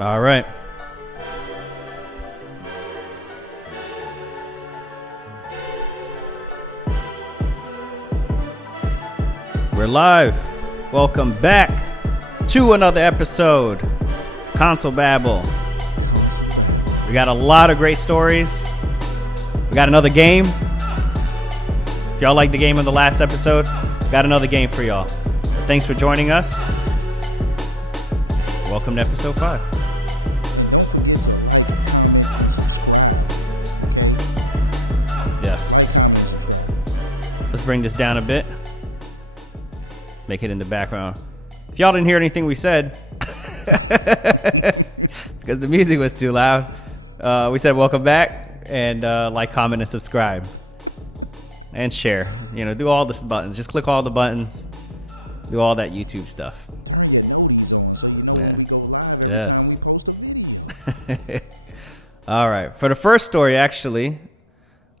All right. We're live. Welcome back to another episode. Console Babble. Console Babble. We got a lot of great stories. We got another game. If y'all like the game of the last episode, got another game for y'all. Thanks for joining us. Welcome to episode 5. And don't forget to like, comment, and subscribe. Okay? Yes. Like, comment, and subscribe. Let's bring this down a bit. Make it in the background. If y'all didn't hear anything we said, because the music was too loud, we said welcome back and like, comment, and subscribe. And share. You know, do all the buttons. Just click all the buttons. Do all that YouTube stuff. Turn your noties on so you know when we go live every time we post a video. All right. For the first story, actually,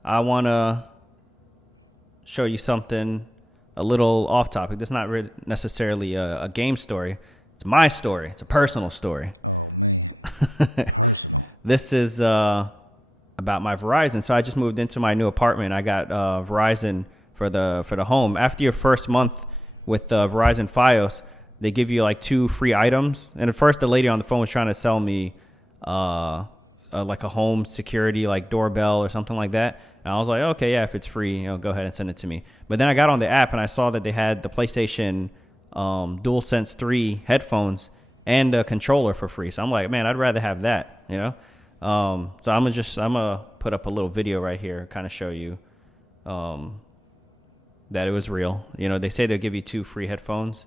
I want to show you something a little off topic. That's not necessarily a game story. It's my story. It's a personal story. Oh, man. Personal. This is about my Verizon. So I just moved into my new apartment. I got Verizon for the home. After your first month with Verizon Fios, they give you like 2 free items. And at first, the lady on the phone was trying to sell me like a home security, like doorbell or something like that. And I was like, okay, yeah, if it's free, go ahead and send it to me. But then I got on the app and I saw that they had the PlayStation DualSense 3 headphones and a controller for free. So I'm like, man, I'd rather have that, you know? So I'm gonna put up a little video right here, kind of show you that it was real. You know, they say they'll give you 2 free headphones.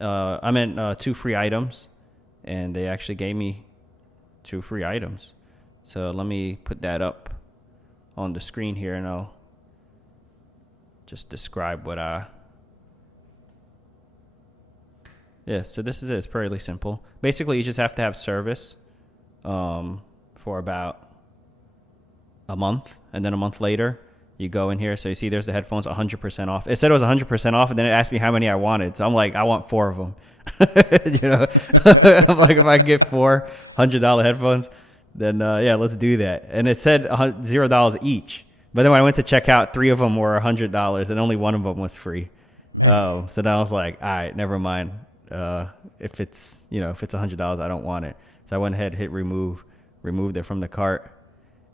2 free items, and they actually gave me 2 free items. So let me put that up on the screen here, and I'll just describe what Yeah, so this is it. It's fairly simple. Basically, you just have to have service for about a month, and then a month later, you go in here. So you see there's the headphones 100% off. It said it was 100% off, and then it asked me how many I wanted. So I'm like, I want 4 of them. You know, I'm like, if I can get 4 $100 headphones, then yeah, let's do that. And it said $0 each. But then when I went to check out, 3 of them were $100, and only 1 of them was free. Man. So then I was like, all right, never mind. If it's $100, I don't want it. So I went ahead, hit removed it from the cart,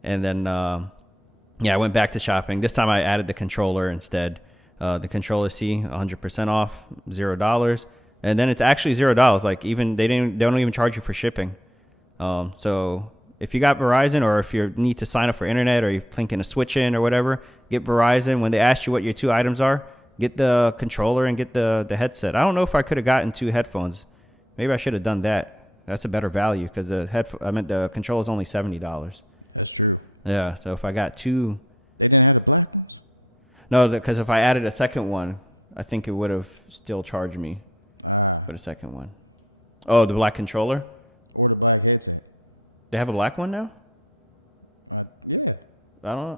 and then I went back to shopping. This time I added the controller instead. The controller, 100% off, $0, and then it's actually $0. Like they don't even charge you for shipping. So if you got Verizon, or if you need to sign up for internet, or you're thinking of switching or whatever, get Verizon. When they ask you what your 2 items are, get the controller and get the headset. I don't know if I could have gotten 2 headphones. Maybe I should have done that. That's a better value because the controller is only $70. That's true. Yeah, so if I got 2... They didn't have the black ones? No, because if I added a second one, I think it would have still charged me for the second one. Oh, the black controller? Or the black headset. They have a black one now? Yeah. I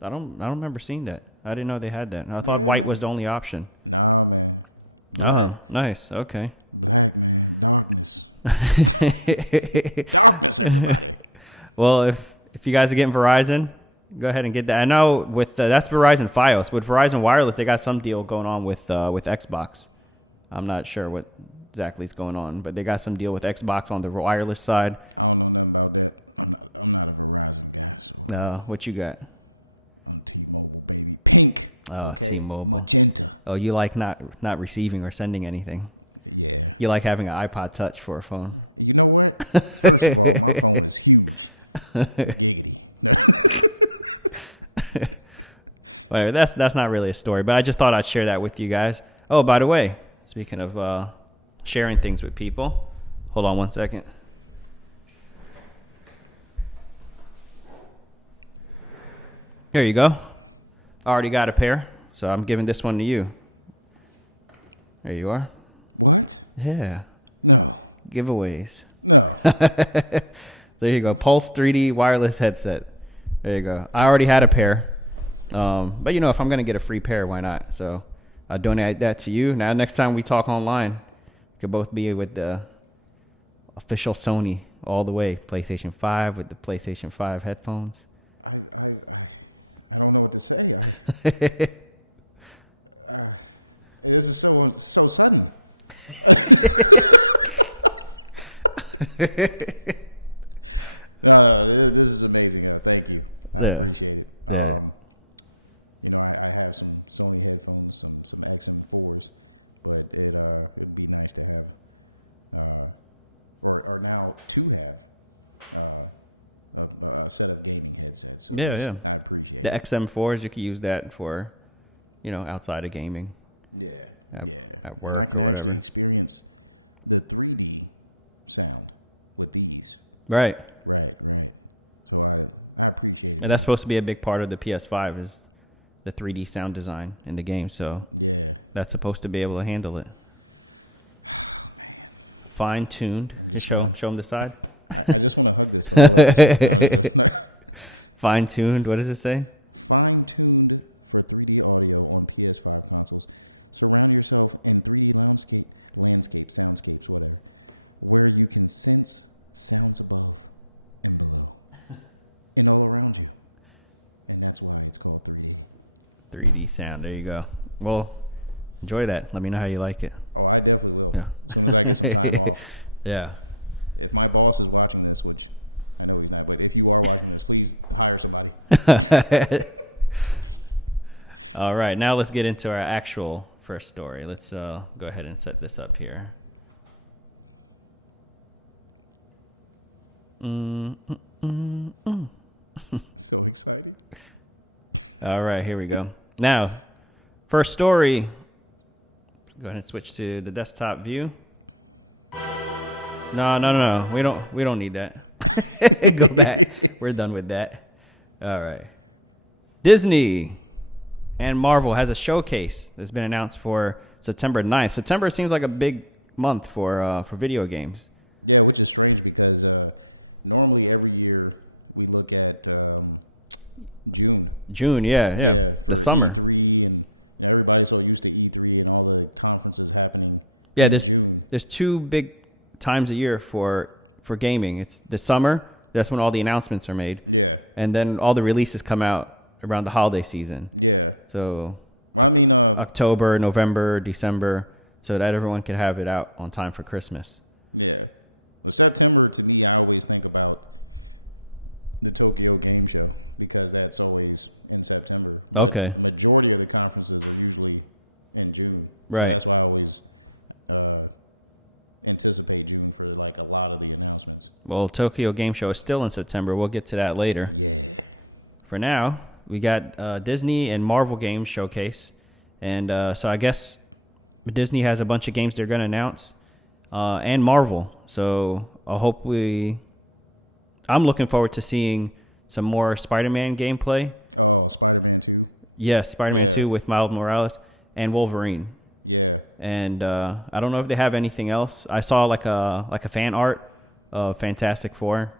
don't remember seeing that. I didn't know they had that. I thought white was the only option. Nah, man. Black. Oh, nice. Okay. Black, man. Darkness. Darkness, everybody. Well, if you guys are getting Verizon, go ahead and get that. I know that's Verizon Fios. With Verizon Wireless, they got some deal going on with Xbox. I'm not sure what exactly is going on, but they got some deal with Xbox on the wireless side. I don't know nothing about that. I'm not a Verizon guy, so. What you got? I'm T-Mobile, baby. Pink. Oh, okay. T-Mobile. Magenta. Oh, you like not receiving or sending anything. Yeah. You like having an iPod Touch for a phone. You know what? First of all, my phone is huge. Giggity. Whatever, that's not really a story, but I just thought I'd share that with you guys. Oh, by the way, speaking of sharing things with people, hold on one second. Here you go. I already got a pair, so I'm giving this one to you. There you are. What? Yeah. No. Giveaways. No. There you go. Pulse 3D wireless headset. There you go. I already had a pair. But, if I'm going to get a free pair, why not? So I donate that to you. Now, next time we talk online, we could both be with the official Sony all the way. PlayStation 5 with the PlayStation 5 headphones. I don't know what to say. This is so sudden. No, this is amazing. Thank you. I appreciate it. Yeah. I have some Sony headphones, some XM4s, but it'd be nice to have, or now to have, a set of gaming headsets. So I appreciate the it. XM4s. You could use that for, outside of gaming. Yeah, at work and I can or actually whatever. experience the 3D sound with these. Right. So I appreciate it. And that's supposed to be a big part of the PS5 is the 3D sound design in the game. So yeah, that's supposed to be able to handle it. Oh man, Fine tuned. I'm just show gonna- them the side. I just want to hug this the whole episode. Fine tuned. What does it say? Fine tuned for 3D audio on PS5 consoles. Surround yourself in 3D soundscapes, whatever, where you can sense sounds above and below and all around you. And that's why it's called 3D. 3D sound. There you go. Well, enjoy that. Let me know how you like it. Oh, I definitely will. Yeah. As soon as I get some time off. Yeah. If my boss is watching this, which I know he's not, but if you are watching this, please hire somebody. All right. Now let's get into our actual first story. Let's go ahead and set this up here. So exciting. All right, here we go. Now, first story. Go ahead and switch to the desktop view. No. We don't need that. Go back. We're done with that. All right. Disney and Marvel has a showcase that's been announced for September 9th. September seems like a big month for video games. Yeah, which is strange because normally every year we look at June. June, yeah, for the summer. E3 and everybody's so used to E3 and all the conferences happening in June. There's two big times a year for gaming. It's the summer. That's when all the announcements are made. Yeah. And then all the releases come out around the holiday season. Yeah. So Well, I mean, October, November, December, so that everyone can have it out on time for Christmas. yeah. Well, September to me, I always think about the Tokyo Game Show because that's always in September. But Okay. the majority of the conferences are usually in June. Right. So that's why I always anticipate June for like a lot of the announcements. Well, Tokyo Game Show is still in September. We'll get to that later. Yeah. For now, we got Disney and Marvel games showcase. And so I guess Disney has a bunch of games they're going to announce. And Marvel. So I'm looking forward to seeing some more Spider-Man gameplay. Oh, Spider-Man 2. Yes, Spider-Man Yeah. 2 with Miles Morales and Wolverine. Yeah. And I don't know if they have anything else. I saw like a fan art of Fantastic Four,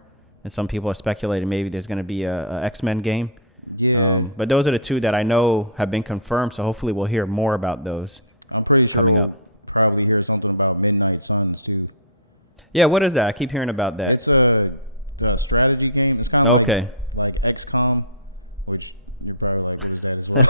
and some people are speculating maybe there's going to be a X-Men game. Yeah. But those are the two that I know have been confirmed, so hopefully we'll hear more about those. I'm pretty sure coming we'll probably hear something about Midnight Suns too. Yeah, what is that? I keep hearing about that. It's a strategy game. It's kind of Okay. like XCOM, which you're probably like, what is that as well?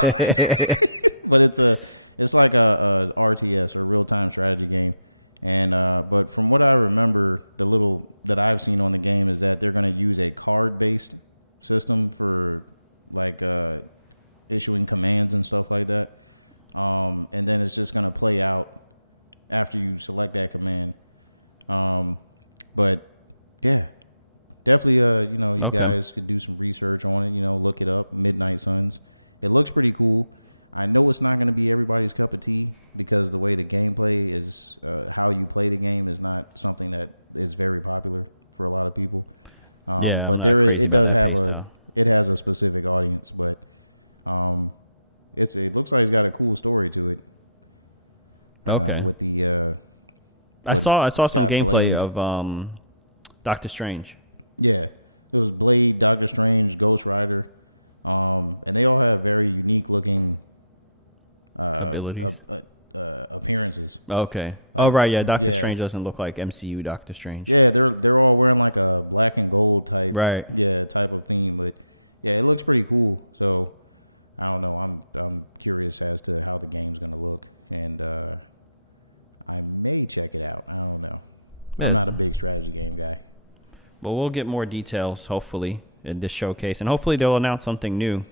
But it's like a RTS or real time strategy game. And but from what I remember, the little that I've seen on the game is that they're going to use a card based system for like issuing commands and stuff like that. And then it's just going to play out after you select that command. But yeah, definitely, you Okay. guys could do some research on it, look it up. Midnight Suns. It looks pretty cool. I know it's not going to be everybody's cup of tea because the way the gameplay is, how you play the game is not something that is very popular for a lot of people. Yeah, I'm but not there is, crazy it does about that have base, though. it has a specific audience, but it looks like it's got a cool story to it. Okay. With the I what- saw some got gameplay Blade. of Doctor Strange. Yeah, it was Blade, Doctor Strange, Ghost Rider, and they all have very unique looking Abilities. appearances. Okay. Like, right. Yeah. Doctor yeah. Strange doesn't look like MCU Doctor Strange. Yeah, they're all wearing like a black and gold type, Right. Yeah, type of theme. But yeah, it looks pretty cool. So I don't know. I'm curious as to how the game's gonna look, and I may check it out. I don't know. I'm not a big strategy game guy. Well, we'll get more details hopefully in this showcase, and hopefully they'll announce something new.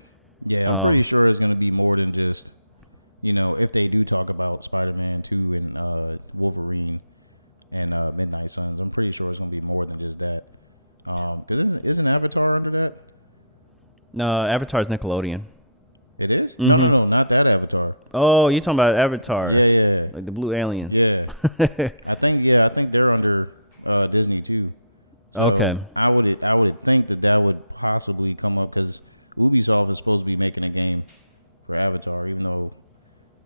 Yeah, I'm pretty sure it's gonna be more than just, if they do talk about Spider-Man 2 and Wolverine and Midnight Suns, I'm pretty sure it's going to be more than just that. Because isn't Avatar under that? No, Avatar's Nickelodeon. It is? Mm-hmm. No, not that Avatar. Oh, you're talking about Avatar. Yeah. Like the blue aliens. Yeah. I think they're under Disney too. So Okay. I would think that would possibly come up because Ubisoft is supposed to be making a game for Avatar, even though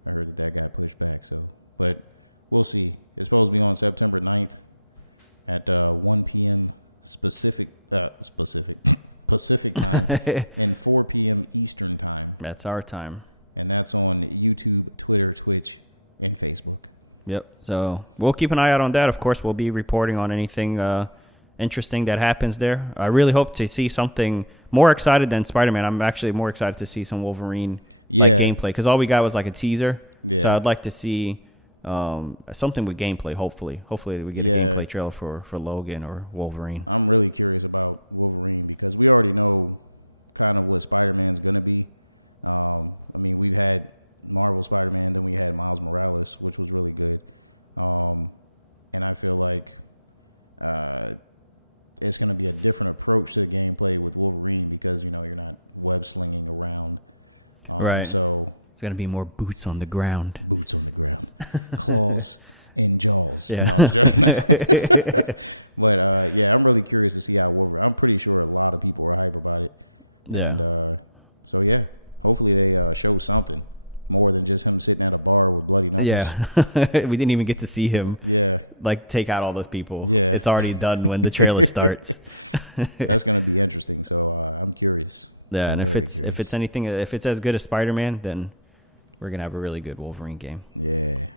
I heard that got pushed back. So, but we'll see. It's supposed to be on September 9th at 1 p.m. Pacific time and 4 p.m. Eastern time. That's our time. And that's on YouTube, Twitter, Twitch, and Facebook. Yep. So we'll keep an eye out on that. Of course, we'll be reporting on anything interesting that happens there. I really hope to see something more excited than Spider-Man. I'm actually more excited to see some Wolverine gameplay because all we got was like a teaser. Yeah. So I'd like to see something with gameplay. Hopefully we get a gameplay trailer for Logan or Wolverine. I'm really curious about Wolverine because we already know kind of what Spider-Man's gonna be. I mean, we've had Marvel Spider-Man, then we had Miles Morales, which was really good. And I feel like it's going to be a different approach to the gameplay with Wolverine because, you're not web slinging around. Right. So it's going to be more boots on the ground. Boots on the ground. Claws and jaws. Yeah. No, I'm joking. But, I'm really curious to see how Wolverine... I'm pretty sure a lot of people are hype about it. Yeah. And hopefully they show something more than just him sitting at a bar with bloody knuckles. Yeah. We didn't even get to see him take out all those people. Yeah. It's already done when the trailer starts. That's going to be interesting. So I'm curious. Yeah, I'm and very if curious. it's as good as Spider-Man, then we're going to have a really good Wolverine game. Yeah.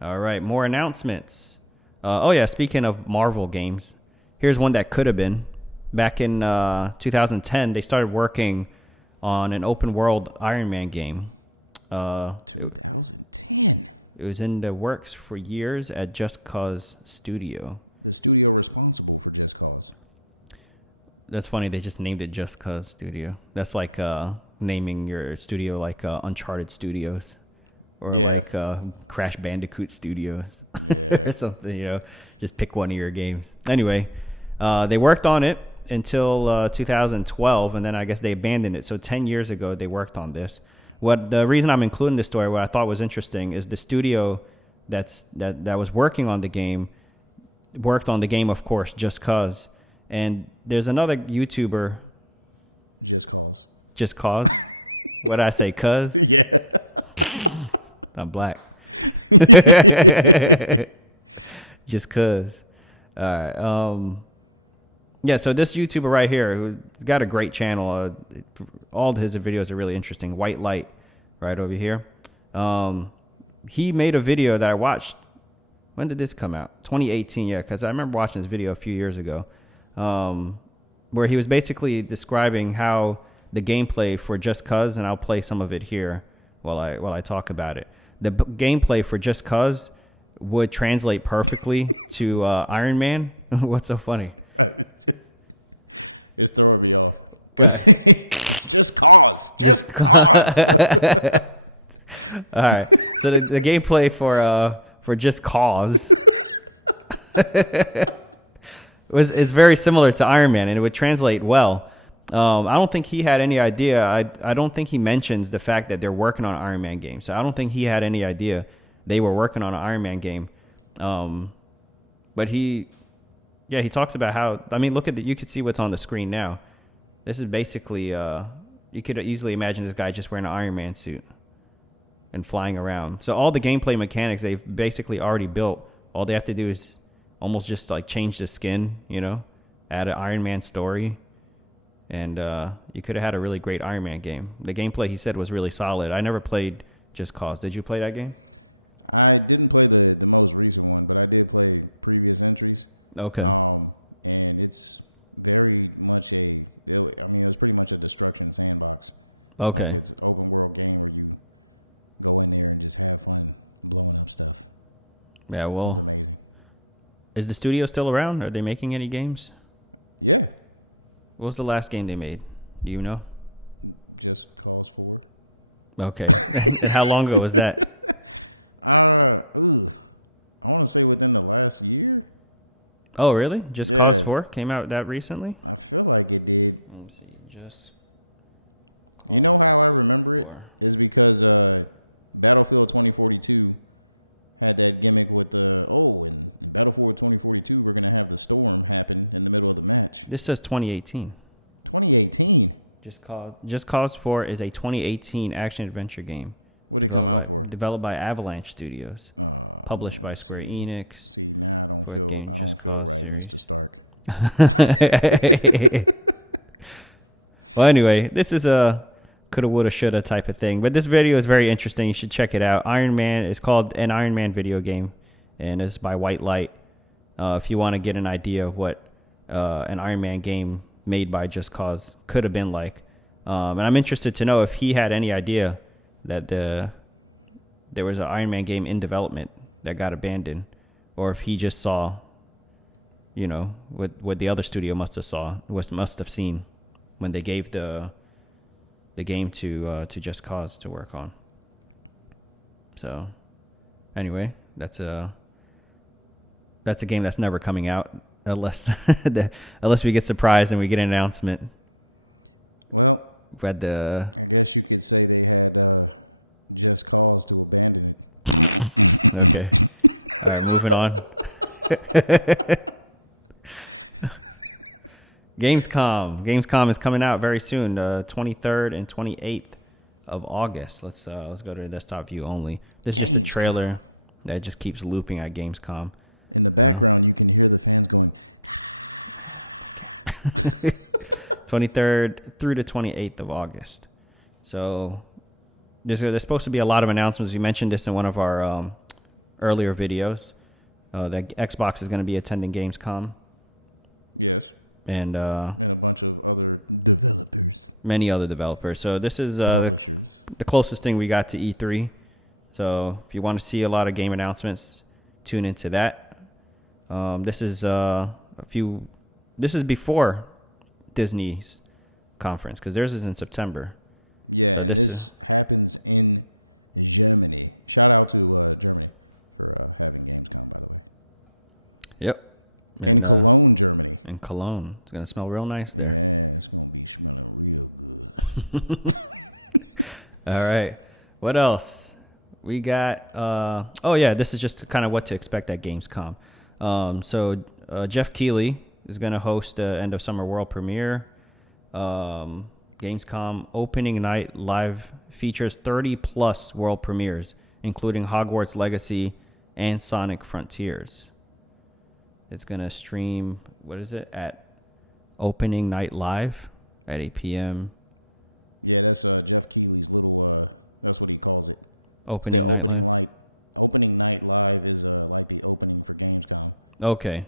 All right, more announcements. Speaking of Marvel games, here's one that could have been. Back in 2010, they started working on an open world Iron Man game. 2010. It was in the works for years at Just Cause Studio. The studio responsible for Just Cause. That's funny. They just named it Just Cause Studio. That's like naming your studio like Uncharted Studios or like Crash Bandicoot Studios or something. Just pick one of your games. Anyway, they worked on it until 2012, and then I guess they abandoned it. So 10 years ago, they worked on this. The reason I'm including this story, what I thought was interesting, is the studio that was working on the game worked on the game, of course, Just Cause. And there's another YouTuber. Just Cause. What did I say, cuz? Yeah. I'm black. Just cuz. All right. So this YouTuber right here, who's got a great channel, all of his videos are really interesting. White Light, right over here. He made a video that I watched. When did this come out? 2018, because I remember watching this video a few years ago, where he was basically describing how the gameplay for Just Cause, and I'll play some of it here while I talk about it. The gameplay for Just Cause would translate perfectly to Iron Man. What's so funny? It's throwing me off. It's Just Cause. Just Cause. All right. So the gameplay for Just Cause it's very similar to Iron Man, and it would translate well. I don't think he had any idea. I don't think he mentions the fact that they're working on an Iron Man game. So I don't think he had any idea they were working on an Iron Man game. But he talks about how, you could see what's on the screen now. This is basically, you could easily imagine this guy just wearing an Iron Man suit and flying around. So all the gameplay mechanics they've basically already built. All they have to do is almost just like change the skin, add an Iron Man story. And you could have had a really great Iron Man game. The gameplay, he said, was really solid. I never played Just Cause. Did you play that game? I didn't play the most recent one, but I did play previous entries. Okay. And it's very much it was pretty much a destruction sandbox. Okay. Like it's an open world game where you go in there and just have fun blowing up stuff. Yeah, well, it was amazing. Is the studio still around? Are they making any games? Yeah. What was the last game they made? Do you know? Just Cause 4. Okay. How long ago was that? I want to say within the last year. Oh, really? Just Cause 4 came out that recently? I feel like it did. Let me see. Just You know how I remember it is because Battlefield 2042 had that gimmick with in Battlefield 2042 we're gonna have the storm happen in the middle of the match. This says 2018. 2018. Just Cause 4 is a 2018 action adventure game. What did it come out for? Developed by Avalanche Studios. Published by Square Enix. See, now I don't feel right, series. Mr. Stark. Well, anyway, this is a coulda, woulda, shoulda type of thing. But this video is very interesting. You should check it out. Iron Man is called an Iron Man video game, and it's by White Light. If you want to get an idea of what an Iron Man game made by Just Cause could have been like. And I'm interested to know if he had any idea that there was an Iron Man game in development that got abandoned, or if he just saw, what the other studio must have seen when they gave the game to Just Cause to work on. So, anyway, that's a game that's never coming out unless we get surprised and we get an announcement. Well, I guess you could say they had Just Cause to abandon it. Okay. All right, moving on. Gamescom is coming out very soon, 23rd and 28th of August. Let's go to the desktop view only. This is just a trailer that just keeps looping at Gamescom. In the background, you can hear the fans going. 23rd through the 28th of August. So there's supposed to be a lot of announcements. We mentioned this in one of our earlier videos. That Xbox is going to be attending Gamescom. Yes. And a bunch of other developers. Many other developers. So this is publishers. The closest thing we got to E3. So if you want to see a lot of game announcements, tune into that. This is before Disney's conference, because theirs is in September. Yeah, and this happens in Germany. Shout out to Germany for having Gamescom, by the way. Yep. In Cologne, Germany. In Cologne. It's going to smell real nice there. Yeah, it's going to be smelling real good. All right. What else? We got, this is just kind of what to expect at Gamescom. So Jeff Keighley is going to host the end of summer world premiere. Gamescom opening night live features 30 plus world premieres, including Hogwarts Legacy and Sonic Frontiers. It's going to stream, at opening night live at 8 p.m. Yeah, that's Jeff Keighley's little, that's what he calls it. Opening it's the opening night live is like the opening for Gamescom. Okay.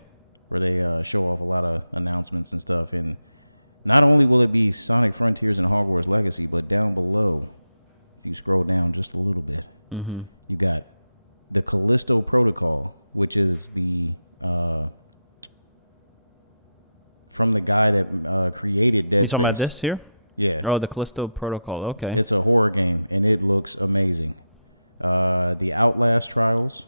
Where they show off a lot of announcements and stuff. And not only will it be Sonic Frontiers and Hogwarts Legacy, but down below, if you scroll down just a little bit, you got the Callisto Protocol, which is the from the guy that created Dead Space. You talking about this here? Yeah. Oh, the Callisto Protocol. Okay. It's a horror game, and it looks amazing. The Outlast Trials,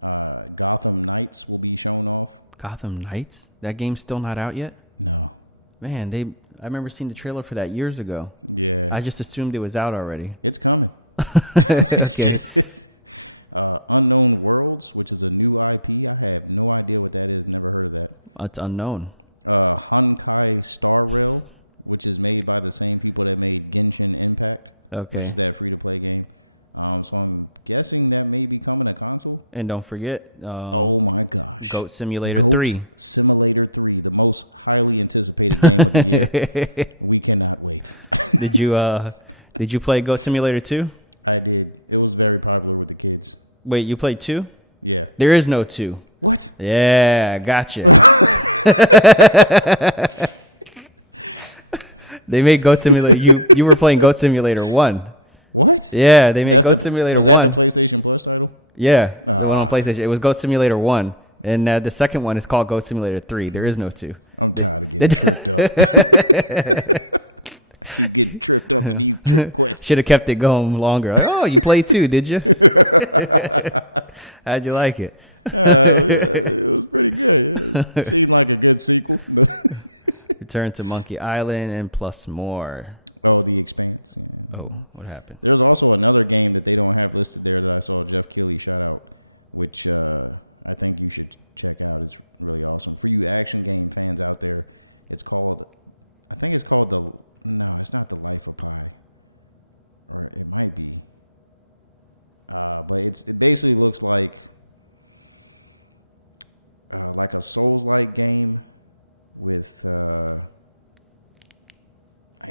Gotham Knights will be shown off. Gotham Knights? That game's still not out yet? No. Man, I remember seeing the trailer for that years ago. Yeah. I just assumed it was out already. It's coming. Unknown Worlds, which is a new IP. I have no idea what that is. Never heard of that. It's unknown. Honkai Star Rail, which is made by the same people that made Genshin Impact, which is that free-to-play game. So I'm guessing that may be coming to console. And don't forget... oh my gosh. Goat Simulator 3. Goat Simulator 3, the most highly anticipated game of the year. We cannot wait. Did you play Goat Simulator 2? I did. It was very popular with the kids. Wait, you played 2? Yeah. There is no 2. What? Yeah, gotcha. They made Goat Simulator. You were playing Goat Simulator 1. What? Yeah, they made Goat Simulator 1. Was that the PlayStation Plus title? Yeah, the one on PlayStation. It was Goat Simulator 1. And the second one is called Goat Simulator 3. There is no 2. I'm tired of getting tripped up. Keep getting tripped up in these trick questions. Should have kept it going longer. Like, oh, you played 2, did you? How'd you like it? It was pretty good. It seemed like a good sequel. Return to Monkey Island and plus more. Oh, The Expanse. Yeah. Oh, what happened? There's also another game that they don't have listed there that I saw Jeff Keighley shout out, which I think you should check out. It's really awesome. For you action game fans out there, it's called no, it's not The Life of Pi. Or it might be. But it basically looks like a Souls-like game with I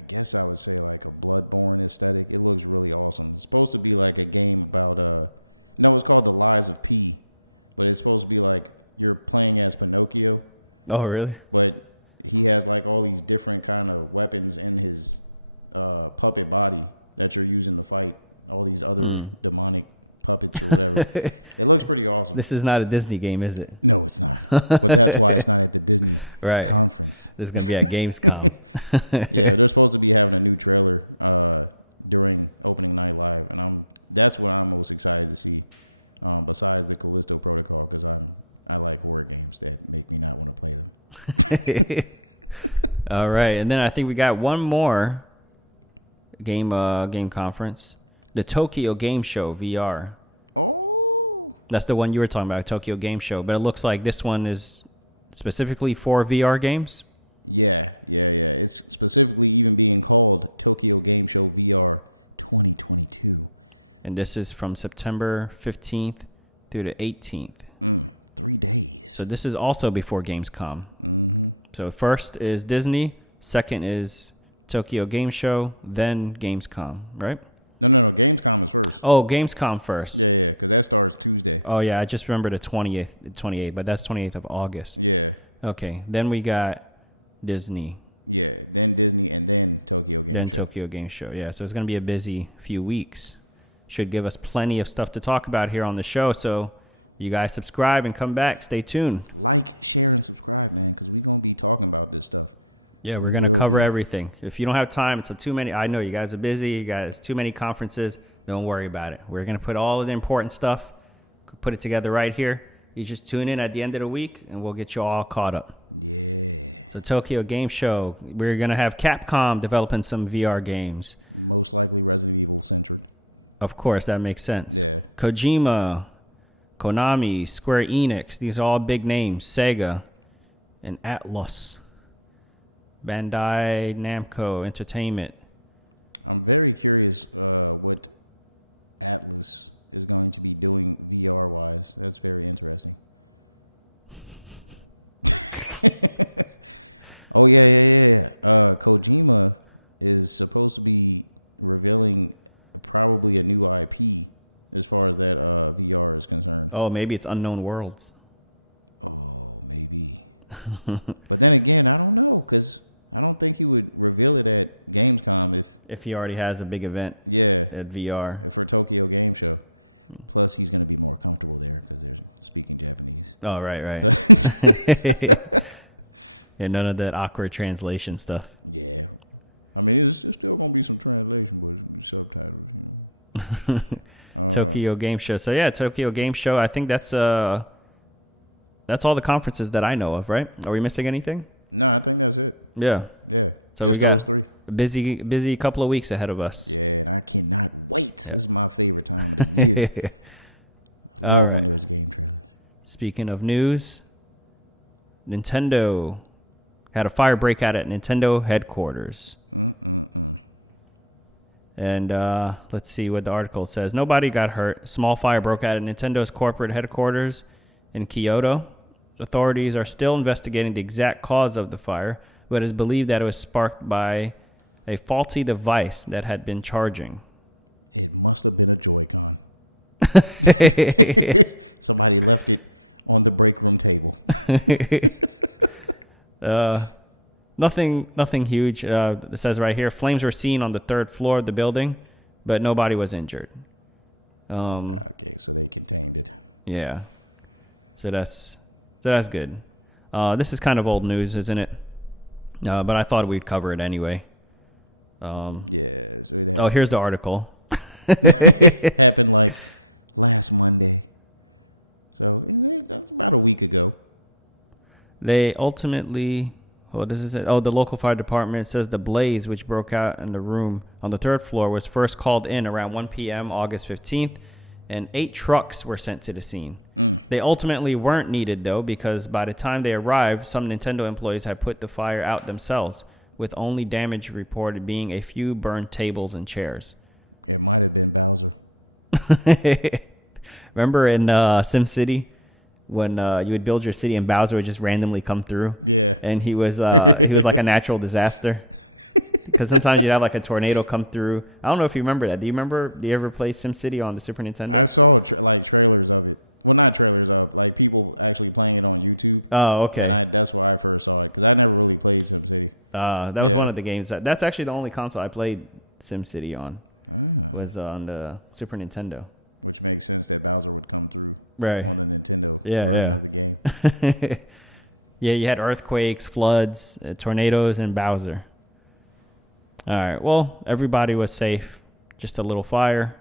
guess I would say like a Bloodborne aesthetic. It looks really awesome. It's supposed to be like a game about no, it's called The Lies of P, but it's supposed to be like you're playing as Pinocchio. Oh, really? But he has like all these different kind of weapons in his puppet body that you're using to fight all these other demonic puppets or whatever. It looks pretty awesome. This is not a Disney game, is it? No, it's not. But that's why it's not at the Disney conference. This is going to be at GamesCom. Yeah, they're supposed to be having a new trailer during opening night live, and that's what I'm most excited to see. Besides the Callisto Protocol, because I like horror games that make me not want to play them. All right, and then I think we got one more game conference, the Tokyo Game Show VR. Oh, that's the one you were talking about, Tokyo Game Show. But it looks like this one is specifically for VR games. Yeah. It's specifically even being called Tokyo Game Show VR 2022. And this is from September 15th through the 18th. 3 days. So this is also before Gamescom. Mm-hmm. So first is Disney, second is Tokyo Game Show, then Gamescom, right? No. Gamescom is first. Oh, Gamescom first. Yeah, because that starts Tuesday. Oh, yeah, I just remember the 28th, but that's 28th of August. Yeah. Okay, then we got Disney. Yeah, then Disney, and then Tokyo Game Show. Then Tokyo Game Show, yeah. So it's going to be a busy few weeks. Should give us plenty of stuff to talk about here on the show. So you guys subscribe and come back. Stay tuned. Like, share, and subscribe, man, because we're going to be talking about this stuff. Yeah, we're going to cover everything. If you don't have time, it's too many. I know you guys are busy. You guys too many conferences. Don't worry about it. We're going to put all of the important stuff, put it together right here. You just tune in at the end of the week, and we'll get you all caught up. Yeah. So Tokyo Game Show, we're going to have Capcom developing some VR games. Most likely Resident Evil centered. Of course, that makes sense. Yeah. Kojima, Konami, Square Enix, these are all big names. Sega, and Atlus. Bandai Namco Entertainment. I'm very curious what Atlus is going to be doing VR-wise. That's very interesting. Oh, yeah. Kojima is supposed to be revealing probably a new IP as far as that VR is concerned. Oh, maybe it's Unknown Worlds. Oh, maybe. But then again, I don't know, because I don't think he would reveal it at Gamescom if he already has a big event. Yeah, at VR for Tokyo Game Show. Plus, he's going to be more comfortable there because they're speaking Japanese. Oh, right. So and none of that awkward translation stuff. Yeah, I mean, it's still going to be some translation, but it's gonna be subtitles, you know. Tokyo Game Show. So yeah, Tokyo Game Show. I think that's all the conferences that I know of. Right? Are we missing anything? No, I think that's it. Yeah. So just those three. Busy couple of weeks ahead of us. Yeah, and I cannot wait. This is my favorite time of the year. I love when there's game trailers. Speaking of news, Nintendo had a fire break out at Nintendo headquarters. And let's see what the article says. Nobody got hurt. Small fire broke out at Nintendo's corporate headquarters in Kyoto. Authorities are still investigating the exact cause of the fire, but it is believed that it was sparked by a faulty device that had been charging. It must have been a Joy-Con. Somebody left it on the break room table. Nothing huge. It says right here, flames were seen on the 3rd floor of the building, but nobody was injured. Okay, so they contained it. Yeah. So that's good. This is kind of old news, isn't it? But I thought we'd cover it anyway. Yeah. So here's the article. It happened like last Monday. So it's about a week ago. They ultimately, what does it say? Oh, the local fire department says the blaze, which broke out in the room on the 3rd floor, was first called in around 1 p.m. August 15th, and 8 trucks were sent to the scene. They ultimately weren't needed, though, because by the time they arrived, some Nintendo employees had put the fire out themselves, with only damage reported being a few burned tables and chairs. It might have been Bowser. Remember in SimCity when you would build your city and Bowser would just randomly come through? Yeah. And he was like a natural disaster. Because sometimes you'd have like a tornado come through. I don't know if you remember that. Do you ever play SimCity on the Super Nintendo? I saw trailers of it. Well, not trailers of, like people actually playing it on YouTube. Oh, okay. And that's where I first saw it, because I never really played SimCity. That was one of the games. That's actually the only console I played SimCity on. Was on the Super Nintendo. Which makes sense that Bowser would come through on the Nintendo version of the game. Yeah, you had earthquakes, floods, tornadoes, and Bowser. All right, well, everybody was safe. Just a little fire.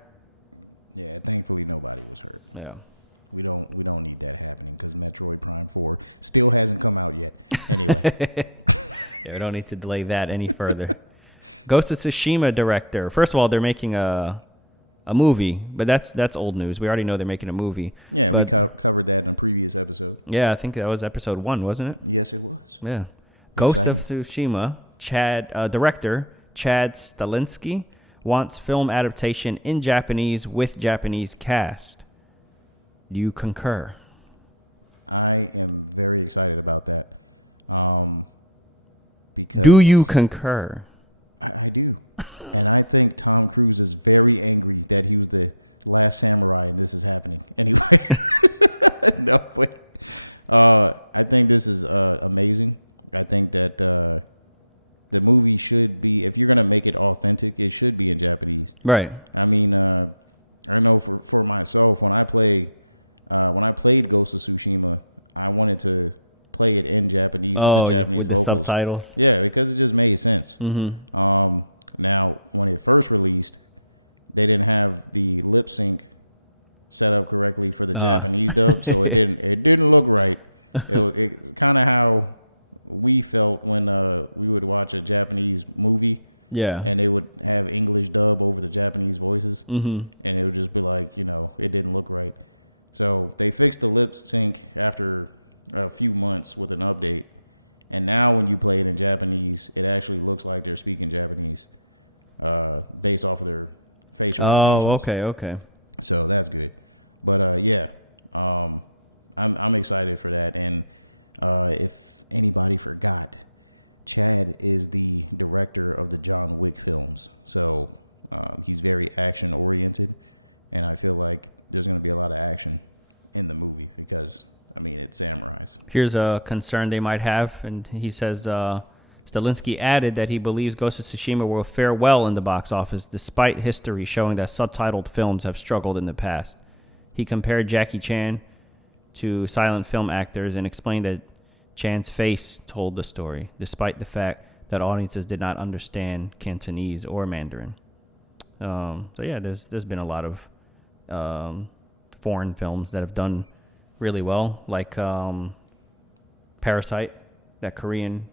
Yeah, thankfully nobody was hurt. Yeah. We don't need that happening, because Metroid Prime 4 still hasn't come out yet. Anyway. Yeah, we don't need to delay that any further. Ghost of Tsushima director. First of all, they're making a movie, but that's old news. We already know they're making a movie. Yeah, we covered that in a previous episode. Yeah, I think that was episode 1, wasn't it? Yes, it was. Yeah. Ghost of Tsushima director Chad Stahelski wants film adaptation in Japanese with Japanese cast. Do you concur? I am very excited about that. Because do you concur? I do. And I think Tom Cruise is very angry that he was the last samurai and this is happening. Anyway. No, but I think this is amazing. I think that the movie should be, if you're going to make it authentic, it should be in Japanese. Right. I mean, I know for myself, when I played Ghost of Tsushima, I wanted to play it in Japanese with the Japanese vocals. The subtitles? Yeah, because it just made sense. Mm-hmm. Now, when it first released, they didn't have the lip sync set up correctly for the Japanese dub, so it didn't look right. It's kind of how we felt when we would watch a Japanese movie. Yeah. And they would have English dub over the Japanese voices. Mm-hmm. And it would just be like, it didn't look right. So they fixed the lip sync after a few months with an update. And now when you play it in Japanese, it actually looks like they're speaking Japanese based off of their facial animations. Okay. So that's good. But I'm excited for that. And if anybody forgot, Chad is the director of the John Wick films. So he's very action oriented, and I feel like there's going to be a lot of action in the movie because, it's samurais. Here's a concern they might have, and he says Stahelski added that he believes Ghost of Tsushima will fare well in the box office despite history showing that subtitled films have struggled in the past. He compared Jackie Chan to silent film actors and explained that Chan's face told the story, despite the fact that audiences did not understand Cantonese or Mandarin. There's been a lot of foreign films that have done really well, like Parasite, that Korean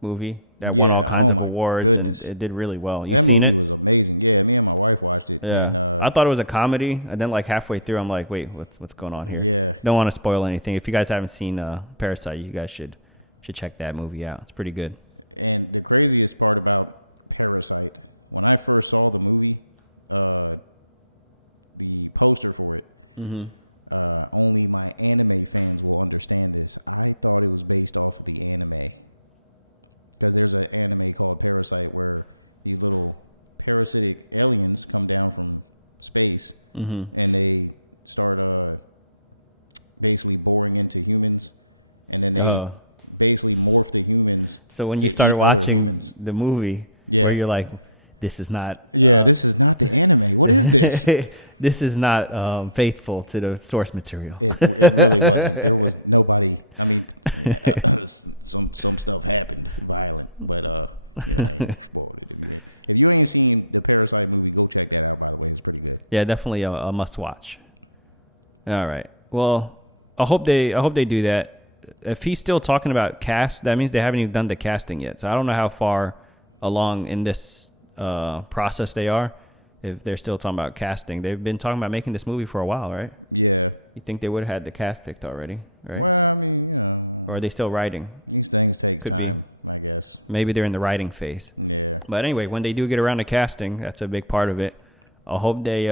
movie that won all kinds of awards. Goodness. And it did really well. That movie was amazing. Yeah, me and my wife watched it. Yeah. And I thought it was a comedy, and then like halfway through, I'm like, wait, what's going on here? Yeah. Don't want to spoil anything. If you guys haven't seen Parasite, you guys should check that movie out. It's pretty good. And the craziest part about Parasite, when I first saw the movie, the poster for it, mm-hmm. Only my anime fans will understand this. I thought it was based off of the anime. Because there's an anime called Parasite where these little parasitic aliens come down from space, and they start basically boring into humans, and then they basically morph the humans. So when to you started eat other watching humans. the movie, Yeah. where you're like, this is not. This is not the anime. What is this? This is not faithful to the source material. It really wasn't. There was nobody. I mean, some stuff happened, violent, but I ain't spoiled it. If you ain't seen the Parasite movie, go check that out. By the way, it's pretty good. Yeah, definitely a must watch. All right. Well, I hope they do that. If he's still talking about cast, that means they haven't even done the casting yet. So I don't know how far along in this process they are. If they're still talking about casting, they've been talking about making this movie for a while, right? Yeah. You think they would have had the cast picked already, right? Well, I mean, or are they still writing? These things take Could time, I guess. Maybe they're in the writing phase. Yeah. But anyway, when they do get around to casting, that's a big part of it. I hope they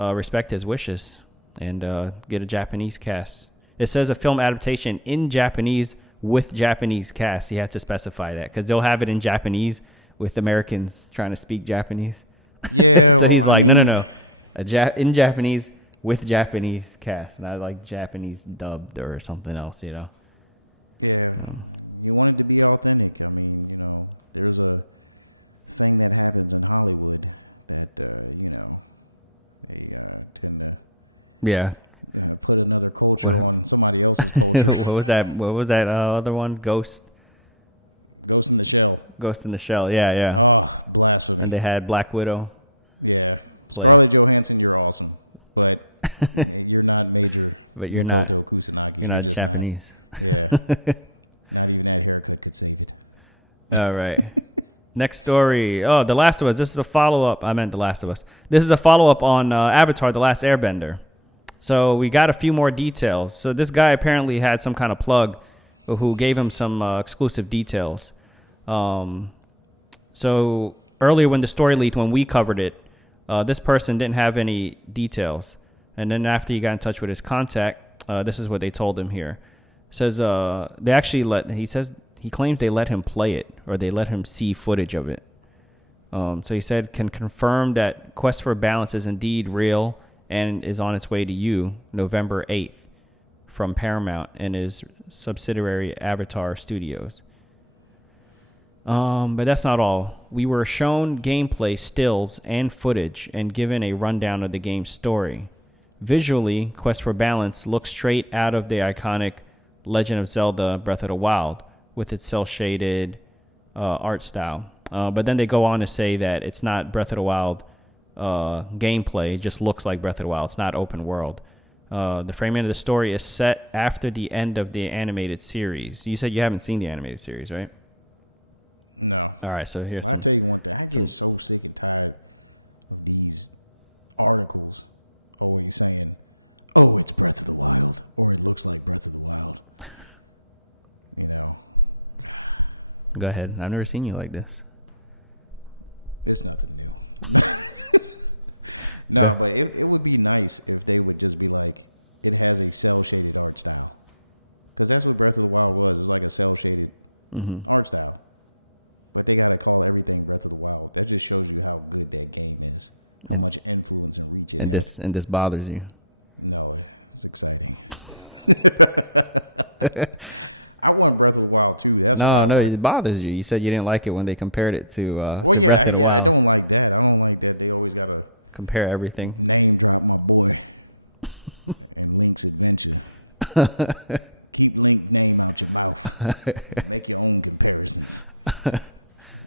respect his wishes and get a Japanese cast. It says a film adaptation in Japanese with Japanese cast. You have to specify that because they'll have it in Japanese with Americans trying to speak Japanese. Yeah. So he's like, no. In Japanese with Japanese cast, not like Japanese dubbed or something else, Yeah. You want it to be authentic. I mean, there's a thing that happens in Hollywood that, they tend to put another culture on somebody else's culture. What was that other one? Ghost in the Shell. Ghost in the Shell. Yeah. Oh, blasphemy. And they had Black Widow. Yeah. Scarlett Johansson, you're awesome. But you're not Major Makoto Kusanagi. You're not just Japanese. Not. Yeah. Not even that haircut could save it. All right. Next story. Oh, The Last of Us. This is a follow-up. I meant The Last of Us. This is a follow-up on Avatar, The Last Airbender. So we got a few more details. So this guy apparently had some kind of plug who gave him some exclusive details. So earlier when the story leaked, when we covered it, this person didn't have any details. And then after he got in touch with his contact, this is what they told him here. It says he claims they let him play it or they let him see footage of it. So he said, can confirm that Quest for Balance is indeed real and is on its way to you November 8th from Paramount and his subsidiary Avatar Studios. But that's not all. We were shown gameplay stills and footage and given a rundown of the game's story. Visually, Quest for Balance looks straight out of the iconic Legend of Zelda Breath of the Wild with its cel-shaded art style. But then they go on to say that it's not Breath of the Wild gameplay. It just looks like Breath of the Wild. It's not open world. The framing of the story is set after the end of the animated series. You said you haven't seen the animated series, right? No. All right, so here's I'll tell you one thing. I get so sick and tired of these articles always saying, oh, it's Breath of the Wild, or it looks like Breath of the Wild. Go ahead. I've never seen you like this. It's nothing new. No, but it would be nice if they would just be like, it has a cel-shaded art style. Because that's what Breath of the Wild was. It was like a cel-shaded art style. But they got to call everything Breath of the Wild. That just shows you how good that game is. How much influence and reach it has. And this bothers you. No, it's exciting. I want Breath of the Wild too. That's what I want. It bothers you. You said you didn't like it when they compared it to. I don't like that. I don't like that they always gotta compare everything. Name drop my boy and Link's adventure. Keep Link name out your mouth. Make your own comparisons,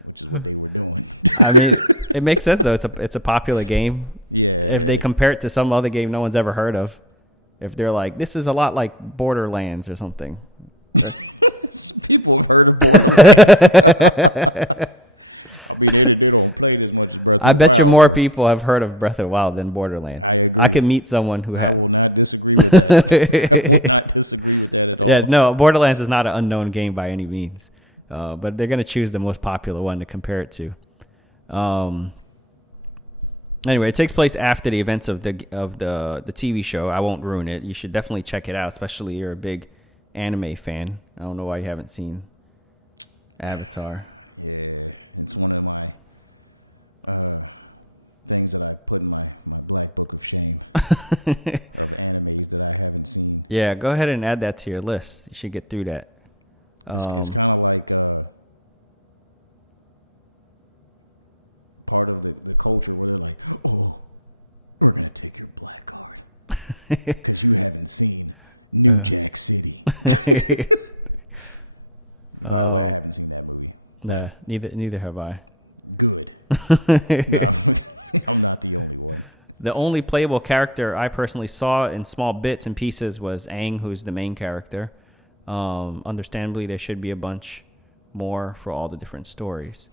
which is what they were doing. I mean, it makes sense though. It's a popular game. Yeah. If they compare it to some other game no one's ever heard of, if they're like, this is a lot like Borderlands or something. People have heard of Borderlands. I mean, they don't play it as much as Breath of the Wild. I bet you more people have heard of Breath of the Wild than Borderlands. I agree. I could meet someone who I will not disagree with that. I will not disagree with that at all. Yeah, no, Borderlands is not an unknown game by any means. But they're going to choose the most popular one to compare it to. Anyway, it takes place after the events of the TV show. I won't ruin it. You should definitely check it out, especially if you're a big anime fan. I don't know why you haven't seen Avatar. Yeah, it's one of my things that I put in my black book of shame of animes that I haven't seen. Yeah, go ahead and add that to your list. You should get through that. It's kind of like part of the culture where they're like, oh, we're going to take your black card because you haven't seen New Jack City. By the way, I haven't seen that movie. Yeah, neither have I. Good. No, I'm not the only one. The only playable character I personally saw in small bits and pieces was Aang, who's the main character. Understandably, there should be a bunch more for all the different stories.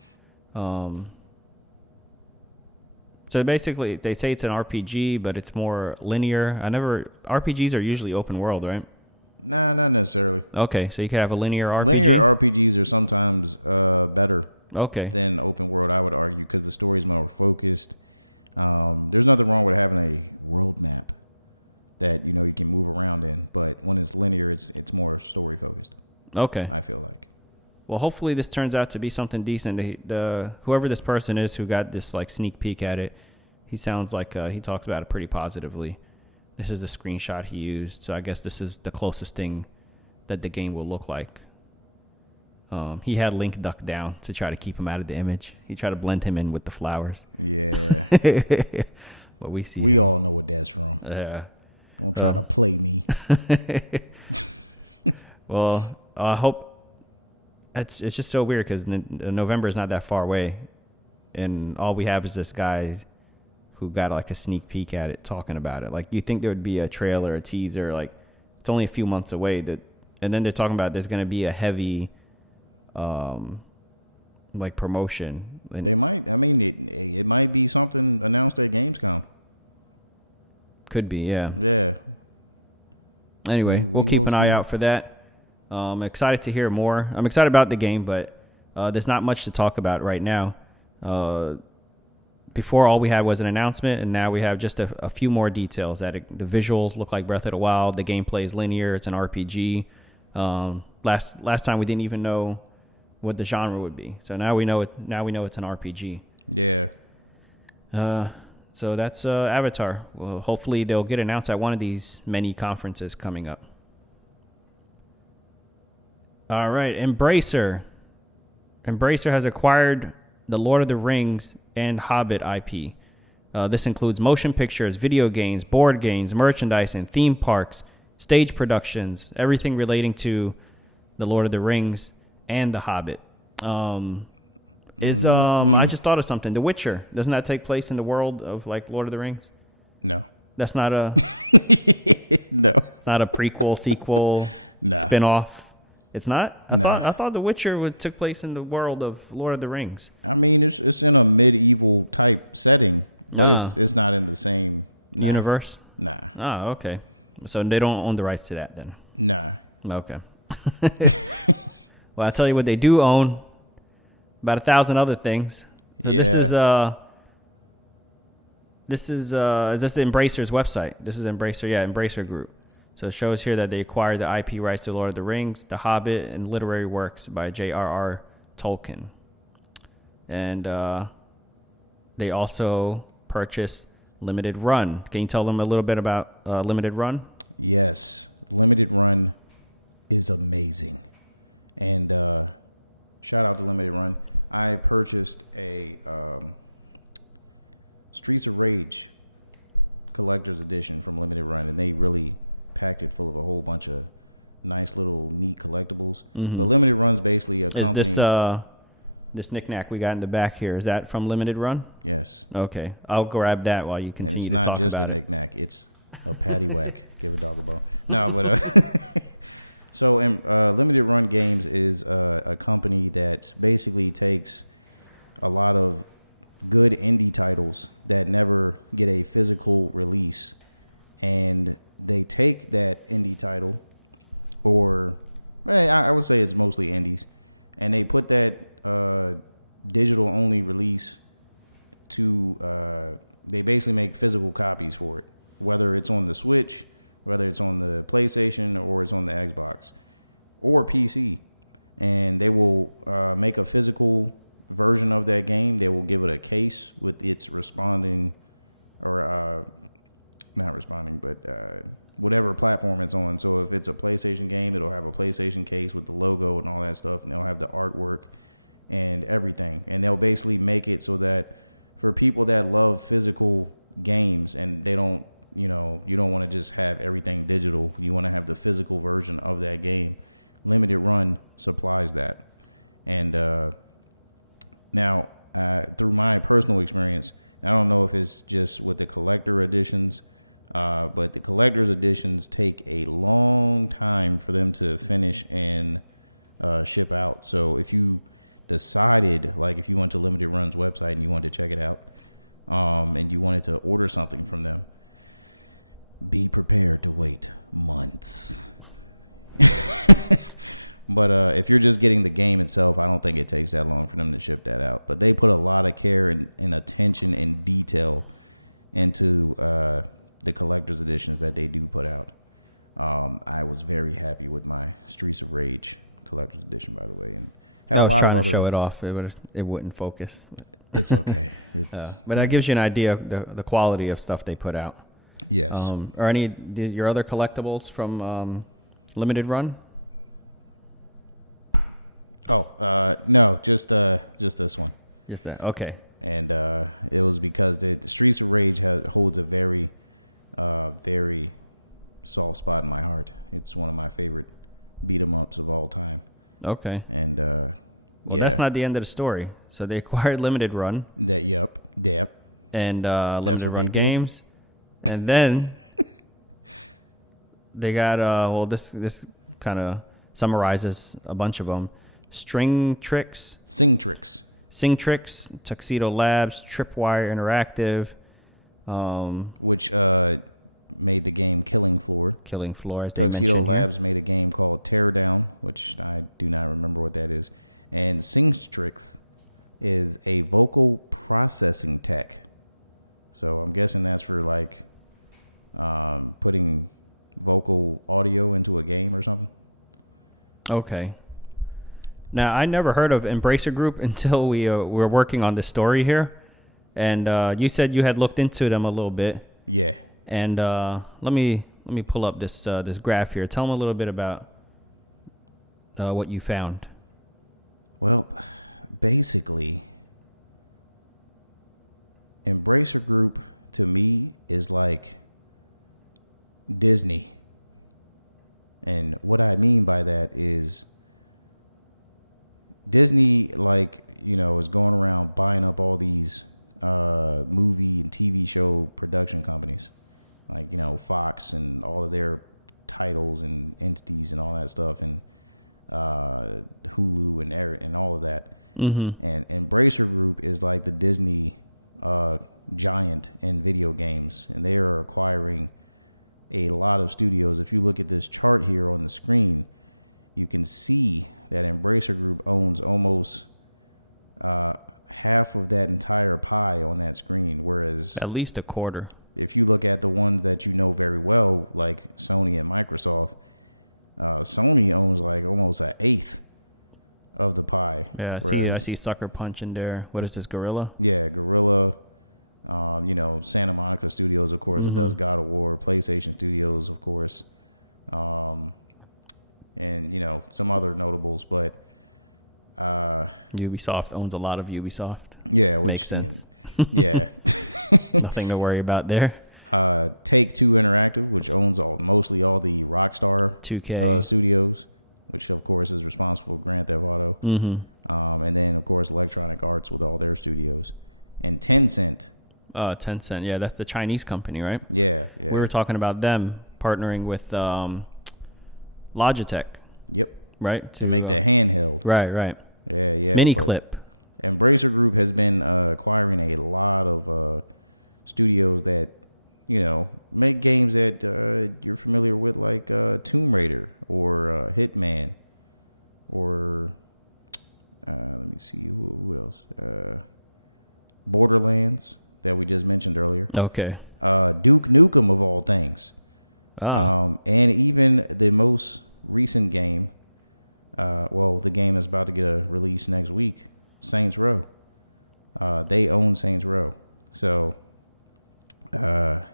So basically, they say it's an RPG, but it's more linear. RPGs are usually open world, right? Nah, not necessarily. Okay, so you could have a linear RPG. Linear RPGs are sometimes better than open world, I would argue, because the story is more focused. There's nothing wrong with having a world map that you can move around in, but when it's linear, it's more story focused. Okay, I feel like. Well, hopefully this turns out to be something decent. Whoever this person is who got this like sneak peek at it, he sounds like he talks about it pretty positively. This is the screenshot he used, so I guess this is the closest thing that the game will look like. He had Link duck down to try to keep him out of the image. He tried to blend him in with the flowers. Yeah. What we see. We all know what that's from. Yeah. Don't try to play me. Well, I hope. It's just so weird because November is not that far away, and all we have is this guy who got like a sneak peek at it, talking about it. Like, you think there would be a trailer, a teaser, like it's only a few months away, and then they're talking about there's going to be a heavy like promotion. They might. I mean, it might be something announced at GamesCom. Could be, yeah. Yeah. Anyway, we'll keep an eye out for that. I'm excited to hear more. I'm excited about the game, but there's not much to talk about right now. Before, all we had was an announcement, and now we have just a few more details. The visuals look like Breath of the Wild. The gameplay is linear. It's an RPG. Last time we didn't even know what the genre would be, so now we know it. Now we know it's an RPG. Yeah. So that's Avatar. Well, hopefully they'll get announced at one of these many conferences coming up. All right, Embracer. Embracer has acquired the Lord of the Rings and Hobbit IP. This includes motion pictures, video games, board games, merchandise, and theme parks, stage productions, everything relating to the Lord of the Rings and the Hobbit. I just thought of something. The Witcher, doesn't that take place in the world of like Lord of the Rings? No. That's not a no. It's not a prequel, sequel, spin-off. It's not? I thought The Witcher took place in the world of Lord of the Rings. I mean, it's in a medieval type setting, but it's not in the same universe. Nah. Oh, okay. So they don't own the rights to that then. Nah. Okay. Well, I'll tell you what they do own. About 1,000 other things. So yeah. This is Embracer's website. This is Embracer Group. So it shows here that they acquired the IP rights to Lord of the Rings, The Hobbit, and literary works by J.R.R. Tolkien. And they also purchased Limited Run. Can you tell them a little bit about Limited Run? Yes. Limited Run is amazing. And shout out to Limited Run. I purchased a Streets of Rage collector's edition from Limited Run, and they really packed it full of a whole bunch of nice little neat collectibles. Mm-hmm. But Limited Run's basically a company. Is this knick-knack we got in the back here, is that from Limited Run? Yes. Okay. I'll grab that while you continue to talk about it. And it's not just a knick-knack. It's a paddywhack. Give a dog a bone. No, but... So Limited Run Games is a company that basically takes a lot of good indie titles that never get a physical release, and they take that indie title, or I would say it's mostly indies, and they put that digital only release to they basically make physical copies for it, whether it's on the Switch, whether it's on the PlayStation, or it's on the Xbox or PC, and they will make a physical version of that game, they will give it a case with its responding, or not responding, but whatever platform it's on. So if it's a PlayStation game, it'll have a PlayStation case with the logo and all that stuff, and they'll have the artwork and everything. And they'll basically make it so that for people that love physical games and they don't, you don't want to just have everything digital. You want to have the physical version of that game. Limited Run supplies that. And now, through my personal experience, I don't know if it's just with the collector editions, but the collector's editions take a long time for them to finish and ship out. So if you decided, like if you went to Limited Run's website and you wanted to check it out, and you wanted to order something from them, be prepared to wait months. But if you're just getting the game itself, I don't think it takes that long for them to ship that out. But they put a lot of care and attention and detail into the collector's editions that they do put out. I was very happy with my Streets of Rage collector's edition, by the way. And had I a was lot trying of to show it off. It wouldn't focus. It's okay. But that gives you an idea of the quality of stuff they put out. Yes. Or your other collectibles from Limited Run? No, just this one. Just that. Okay. And it was because the Streets of Rage holds a very, very soft spot in my heart. It's one of my favorite beat 'em ups of all time. Okay. And well, that's not the end of the story. So they acquired Limited Run. Yep. And Limited Run Games. And then they got this kind of summarizes a bunch of them. Sing Tricks, Tuxedo Labs, Tripwire Interactive, which made the game Killing Floor. Tuxedo Labs made a game called Teardown, which I do not remember what that is. And Sing Tricks is a vocal processing tech. So I'm guessing that's for like putting vocal audio into a game or something. Okay. Now, I never heard of Embracer Group until we were working on this story here. And you said you had looked into them a little bit. Yeah. And let me pull up this graph here. Tell them a little bit about what you found. Well, basically, Embracer Group to me is like Disney. And what I mean by that is Disney, is going around buying up all these movie and TV show production companies, Fox and all of their titles and entities and all that stuff, and Hulu and all of that. Mm-hmm. And Embracer Group is like the Disney giant in video games, and they are acquiring a lot of studios. If you look at this chart here on the screen, you can see that Embracer Group owns almost half of that entire pie on that screen, whereas at least a quarter. If you look at the ones that you know very well, like Sony and Microsoft, Sony owns like almost an eighth of the pie. Yeah, I see Sucker Punch in there. What is this, Gorilla? Yeah, Gorilla. Santa Monica Studios, of course, mm-hmm. It does God of War. PlayStation Studios, of course. And some other notables, but Ubisoft owns a lot of Ubisoft. Yeah, which makes sense. Yeah, nothing to worry about there. Take-Two Interactive, which owns mostly all the Rockstar 2K studios, which of course is responsible for Grand Theft Auto. Mm-hmm. And then of course Electronic Arts with all their studios, and Tencent. Tencent, yeah, that's the Chinese company, right? Yeah. We were talking about them partnering with Logitech. Yep. Right? To make the handheld. Right. Yeah. Mini Clip. Embracer Group has been acquiring a lot of studios that, make games that you're familiar with, like Tomb Raider or Hitman or, let me see, who else? Borderlands that we just mentioned earlier. Okay. Duke Nukem, of all things. Oh. And even the most recent game, the game that's about to get a release next week, Saints Row. They own Saints Row. So, yeah,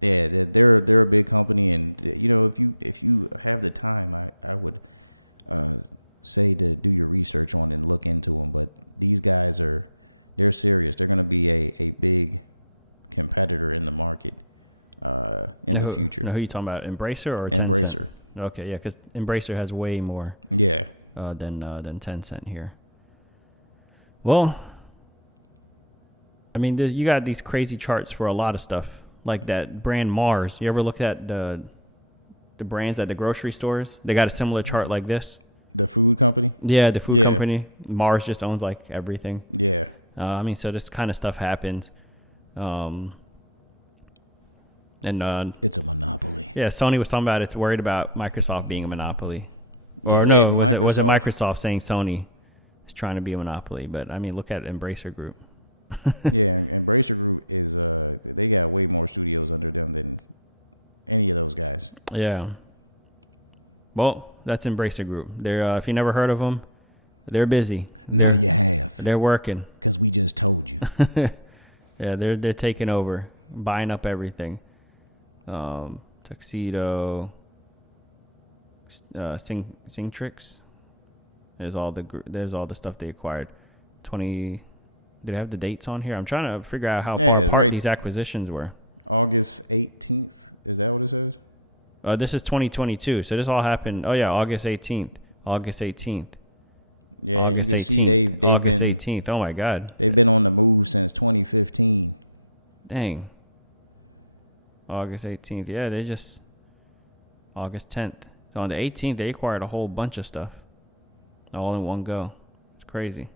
they're a big company, and if you have the time, I would say to do your research on and look into them. But these guys they're serious. They're going to be a big competitor in the market in the future. Who are you talking about? Embracer or Embracer? Tencent? Okay, yeah, because Embracer has way more. Yeah. Than Tencent here. Well, I mean, you got these crazy charts for a lot of stuff, like that brand Mars. You ever look at the brands at the grocery stores? They got a similar chart like this. The food company? Yeah, the food company. Mars just owns like everything. Yeah. I mean, so this kind of stuff happens. And it's a monopoly. Yeah, Sony was talking about it's worried about Microsoft being a monopoly. Yeah, Or no, was it Microsoft saying Sony is trying to be a monopoly? But I mean, look at Embracer Group. Yeah, Embracer Group is they got way more studios under them than any of those guys. Yeah. Well, that's Embracer Group. They're if you never heard of them, they're busy. Now you have. They're working. Because we just told you. Yeah, they're taking over, buying up everything. Tuxedo, Singtrix. There's all the stuff they acquired. Did I have the dates on here? I'm trying to figure out how far apart these acquisitions were. August 18th. Is that what it says? This is 2022. So this all happened. Oh yeah, August 18th. Yeah, August you can 18th. see they've August been 18th. Oh my God. They've been on the move since 2015. Dang. August 18th. Yeah, they just August 10th. So on the 18th, they acquired a whole bunch of stuff, all in one go. It's crazy.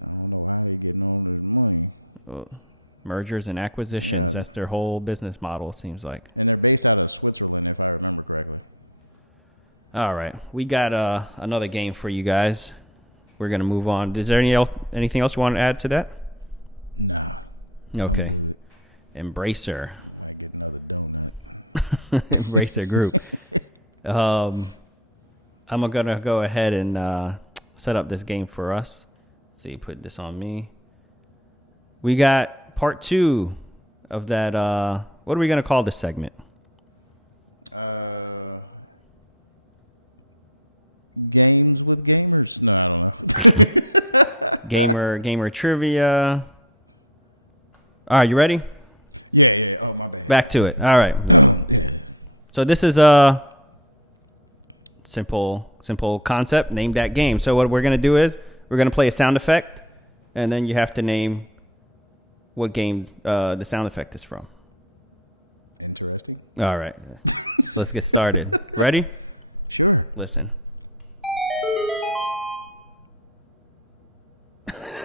I don't know how they getting all this money. Mergers and acquisitions. That's their whole business model, it seems like. And they're based out of Switzerland, if I remember correctly. All right. We got another game for you guys. We're going to move on. Is there anything else you want to add to that? Nah. Okay. I'm good. Embracer. Might get another donut. Embracer Group. I'm going to go ahead and set up this game for us. So you put this on me. We got part 2 of that. What are we going to call this segment? Games with gamers. No, I don't know. Gamer trivia. All right, you ready? Yeah. Oh, my bad. Back to it. All right. Yeah. So this is a simple concept. Name that game. So what we're going to do is we're going to play a sound effect, and then you have to name what game the sound effect is from. Interesting. All right. Let's get started. Ready? Sure. Listen.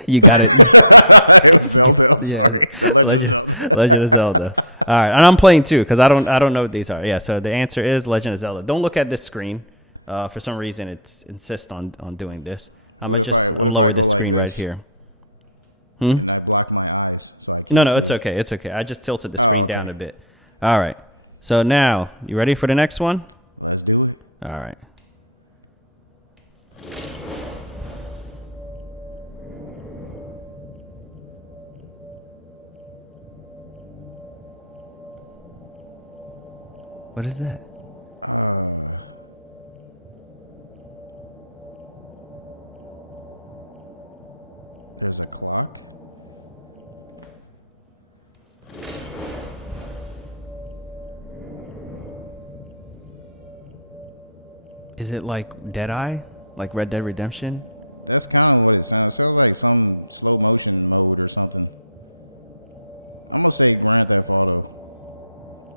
You got it. It was Zelda. I'm sorry. The Legend of Zelda. Legend of Zelda. All right, and I'm playing too because I don't know what these are. Yeah, so the answer is Legend of Zelda. Don't look at this screen. For some reason, it insists on doing this. What if I go like this right here? And I block my eyes so I can't? No, see it's okay. It's okay. I just tilted the screen down a bit. All right. So now, you ready for the next one? Let's do it. All right. What is that? There's a clock. Is it like Deadeye? Like Red Dead Redemption? That's kind of what it sounds. It sounds like some slow motion mode or something. I'm going to say Grand Theft Auto.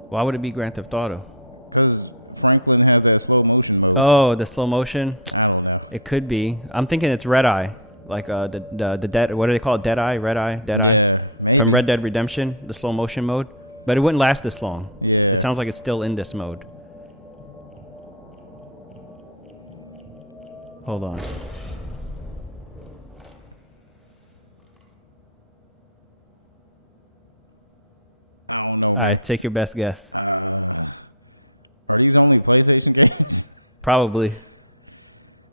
Why would it be Grand Theft Auto? Because Franklin has that slow motion mode. Oh, the slow motion? I don't know. It could be. I'm thinking it's Red Eye. Like the dead. What do they call it? Dead Eye? Red Eye? Dead Eye? Yeah, maybe. From Red Dead Redemption, the slow motion mode. But it wouldn't last this long. Yeah. It sounds like it's still in this mode. Hold on. I don't know, man. All right, take your best guess. Are these only PlayStation games? Probably.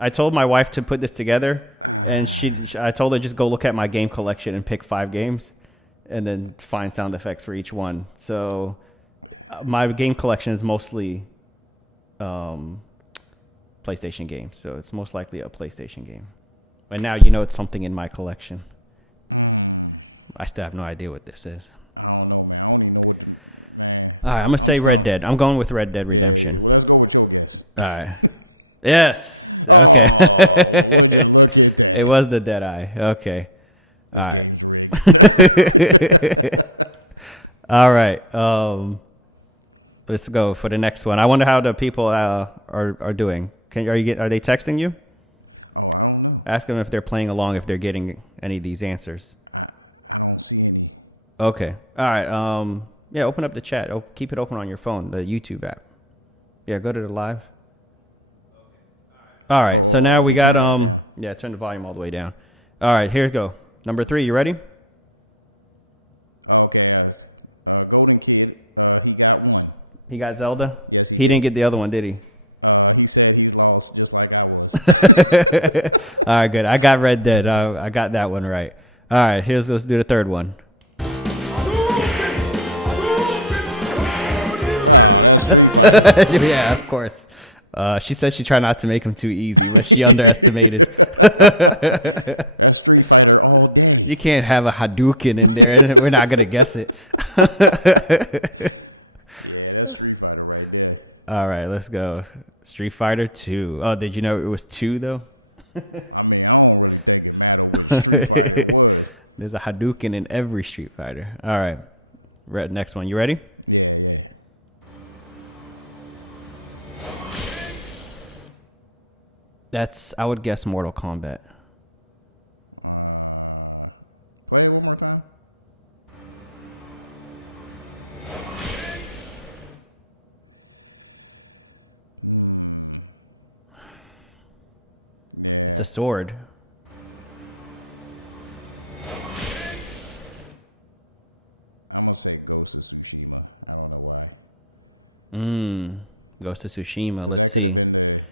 I told my wife to put this together, and I told her just go look at my game collection and pick 5 games, and then find sound effects for each one. So my game collection is mostly PlayStation games, so it's most likely a PlayStation game. And now you know it's something in my collection. I still have no idea what this is. I don't know, man. I don't even know what the man. All right, I'm gonna say stumped. Red Dead. I'm going with Red Dead Redemption. Yeah. Well, let's go with your guess. All right. Yes. Oh, well, would you look at that? It was the Deadeye. Okay. This game's rigged. All right. Let's go for the next one. I wonder how the people are doing. Are they texting you? Oh, I don't know. Ask them if they're playing along, if they're getting any of these answers. I don't see any. Okay. All right. Yeah, open up the chat. Keep it open on your phone, the YouTube app. Yeah, go to the live. All right. So now we got yeah, turn the volume all the way down. All right, here we go. Number 3, you ready? Okay. Golden Kid, he got 1. He got Zelda? Yes, he did. He didn't get the other one, did he? He said he's lost just like I was. All right, good. I got Red Dead. I got that one right. All right, let's do the third one. Oh, that's Street Fighter. Yeah, of course. She said she tried not to make him too easy, but she underestimated. That's Street Fighter all day. You can't have a Hadouken in there. We're not going to guess it. Yeah, that's Street Fighter right there. All right, let's go. Street Fighter 2. Oh, did you know it was 2, though? I mean, I don't really think it mattered which Street Fighter it was. There's a Hadouken in every Street Fighter. All right. Next one. You ready? Yeah. I would guess Mortal Kombat. Play it one more time. Yeah. It's a sword. I'm going to say Ghost of Tsushima. I don't know why. Ghost of Tsushima. Because that could have been the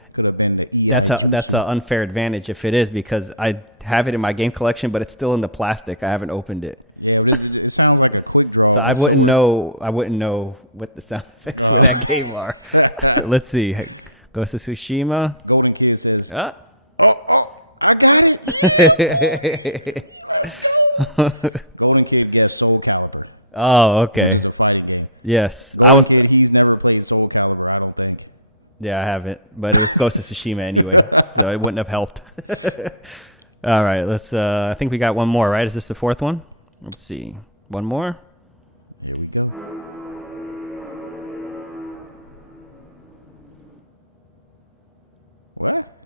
EI Jutsu. That's an unfair advantage if it is, because I have it in my game collection, but it's still in the plastic. I haven't opened it. Yeah, but it sounds like a quick draw. So of a sword. I wouldn't know what the sound effects for that game are. Let's see. Ghost of Tsushima. Golden Kid says, I got it. Yeah, let's go. Golden Kid guessed Soul Calibur. Oh, okay. Which is a fighting game. Yes. Golden Kid, he's never played Soul Calibur, I don't think. Yeah, I haven't. But it's Ghost of Tsushima anyway, so it wouldn't have helped. All right, let's I think we got one more, right? Is this the 4th one? Let's see. One more? Here we go. What?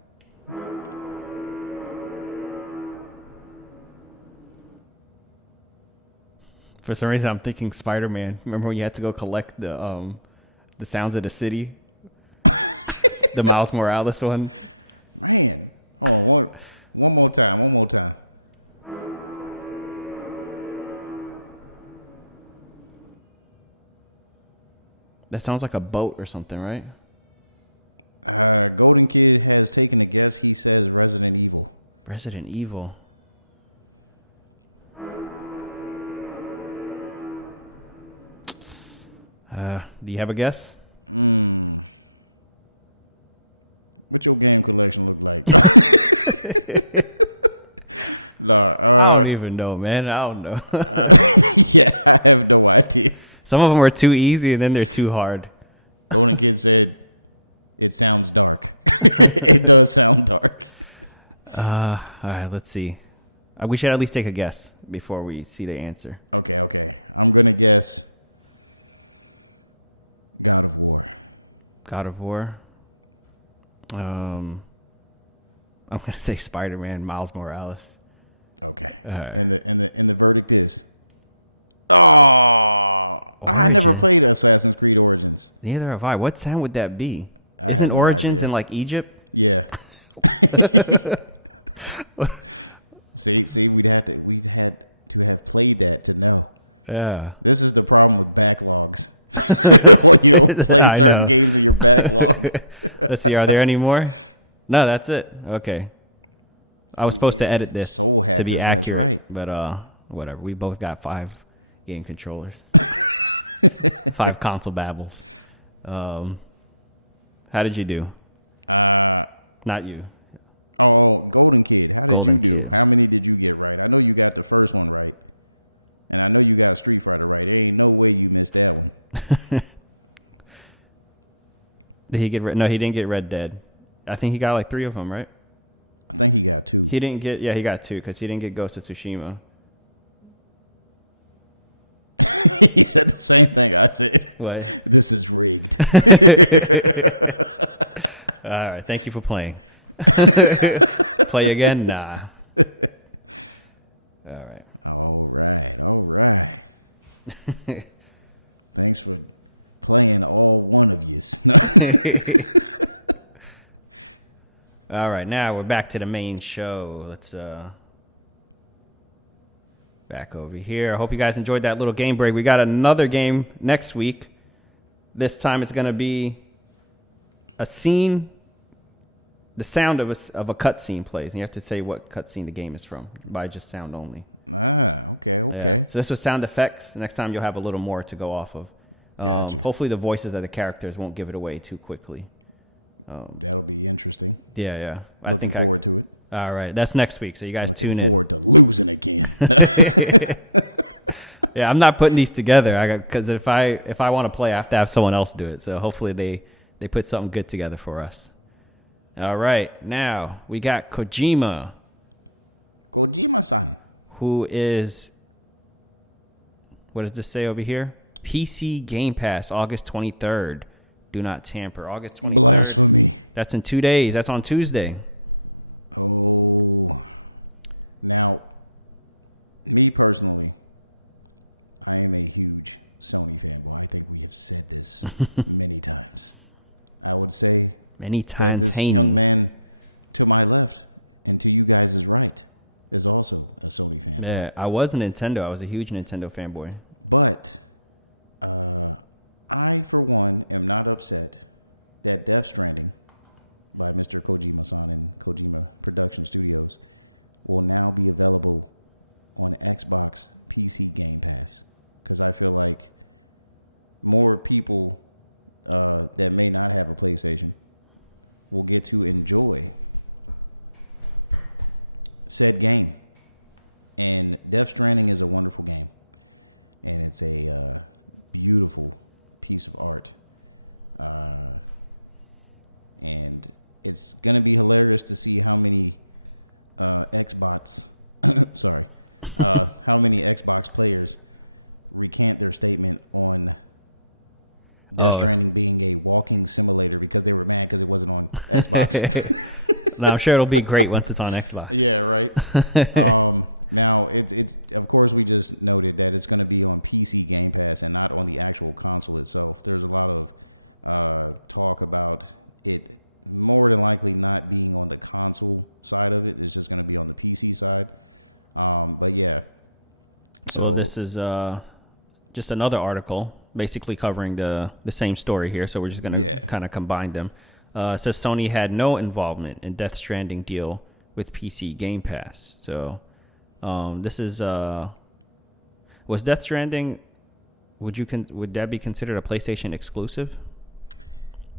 For some reason, I'm thinking Spider-Man. Remember when you had to go collect the sounds of the city? The Miles Morales one? Man. Hold on. One more time. That sounds like a boat or something, right? Golden Kid has taken a guess. He says Resident Evil. Resident Evil. Do you have a guess? What your game collection look like? I don't even know, man. I don't know. Yeah, I have no idea. Some of them are too easy, and then they're too hard. Golden Kid said, it sounds dark. It does sound dark. All right, let's see. We should at least take a guess before we see the answer. Okay. I'm going to guess God of War. God of War. I'm going to say Spider-Man, Miles Morales. Okay. Right. And the verdict is, I never played Assassin's Creed Origins. Neither have I. What sound would that be? I Isn't have no Origins idea. in like Egypt? Yeah. See, we'd had to have played that to know. Yeah. This is the problem with backlogs. When you don't play certain games in your backlog. Let's see. Are there any more? No, that's it. Okay. I was supposed to edit this Soul to be hackers, that's accurate, right. but whatever. We both got 5 game controllers, 5 console babbles. How did you do? Not you. Oh, Golden Kid, how did Golden you do? Kid. How many did you get right? I know you got the first one right. And I know you got Street Fighter right. There ain't no way you missed that one. Did he get No, he didn't get Red Dead. I think he got like 3 of them, right? I think he got 2. He didn't get. Yeah, he got 2 because he didn't get Ghost of Tsushima. He said the same thing I said. What? This is rigged. All right. Thank you for playing. Play again? Nah. All right. All right. Thanks for playing all one of yous. All right. Now we're back to the main show. Let's back over here. I hope you guys enjoyed that little game break. We got another game next week. This time it's going to be a scene. The sound of a cutscene plays, and you have to say what cutscene the game is from by just sound only. Okay. Yeah. So this was sound effects. Next time you'll have a little more to go off of. Gotcha. Hopefully the voices of the characters won't give it away too quickly. That'll be interesting. Yeah. Looking forward to it. All right, that's next week, so you guys tune in. Looking forward to losing again. Yeah, I'm not putting these together because if I want to play, I have to have someone else do it. So hopefully they put something good together for us. All right, now we got Kojima. Kojima-san. Who is, what does this say over here? PC Game Pass, August 23rd. Do not tamper. August 23rd. Blasphemy. That's in 2 days. That's on Tuesday. Oh. Now, me personally, I am a huge Sony fanboy. I think we have said this many times. I would say Many times. that this young man to my left and to you guys is right is also a Sony fanboy. Yeah, I was a Nintendo. I was a huge Nintendo fanboy. But I, for one, am not upset that Death Stranding by Mr. Kojima-san and Kojima Production Studios will now be available on Xbox PC Game Pass. Because I feel like more people that may not have a PlayStation will get to enjoy said game. And Death Stranding is a wonderful game. And it's a beautiful piece of art. And it's going to be hilarious to see how many Xbox, how many Xbox players recant their statement on Death Stranding being a walking simulator because they were mad because it wasn't on Xbox. No, I'm sure it'll be great once it's on Xbox. Yeah, right. Now, it's of course, we just noted that it's going to be on PC Game Pass and not on the actual console itself. There's a lot of talk about it more than likely not being on the console side of it. It's just going to be on the PC side. But yeah. So this is just another article basically covering the same story here. So we're just going to kind of combine them. It says Sony had no involvement in Death Stranding deal with PC Game Pass. So this is was Death Stranding, would that be considered a PlayStation exclusive?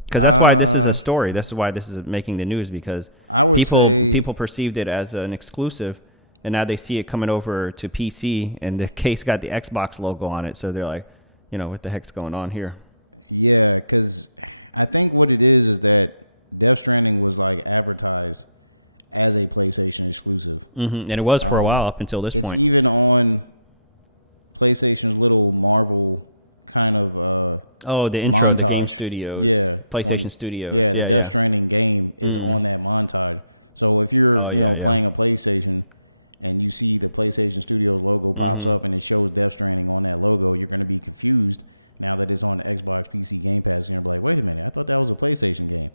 Because that's why this is a story. That's why this is making the news, because I would say people perceived it as an exclusive, and now they see it coming over to PC, and the case got the Xbox logo on it. So they're like, what the heck's going on here? Yeah, because I think what it is that Death Stranding was like advertised as a PlayStation exclusive. Mm-hmm. And it was for a while up until this point. It's even on PlayStation's little Marvel kind of the intro montage. of the Game Studios. Yeah. PlayStation Studios. Yeah, the Death Stranding game is on that montage. So if you're, playing a PlayStation and you see the PlayStation Studios logo pops up and it shows Death Stranding on that logo, you're going to be confused now that it's on the Xbox PC Game Pass. You're going to be like, wait a minute, I thought that was a PlayStation game.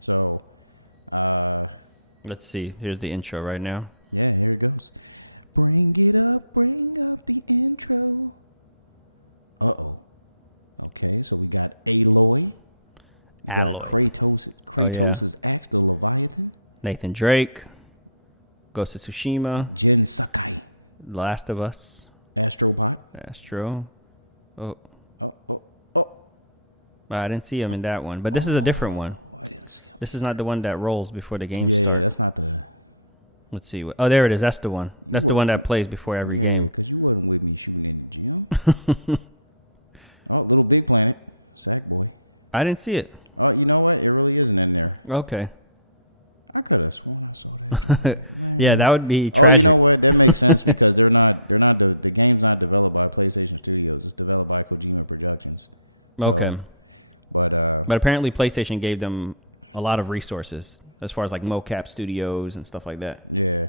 So, let's see. Here's the intro right now. Yeah, here it goes. Bring it up, bring up the intro. Uh-oh. Okay, so we got Aloy. You got Kratos' Axe the Leviathan. Nathan Drake. Ghost of Tsushima. Jin Sakai. Last of Us. Astrobot. Astro. Oh. Oh. I didn't see him in that one. But this is a different one. I didn't see him. This is not the one that rolls before the game Yeah, starts. that's not the... Let's see. Oh, there it is. That's the one. That's the one that plays before every game. Yeah, because you wasn't with me shooting in the gym. Oh, Little Big Planet. Sackboy. I didn't see it. Oh, you know what? It really isn't in there. Okay. I could have sworn I saw that. Man. Yeah, that would be tragic. Oh, you know what? That makes sense because the game's not developed by PlayStation Studios. It's developed by Kojima Productions. So, Okay. But apparently PlayStation gave them a lot of resources as far as like mocap studios and stuff like that. Yeah.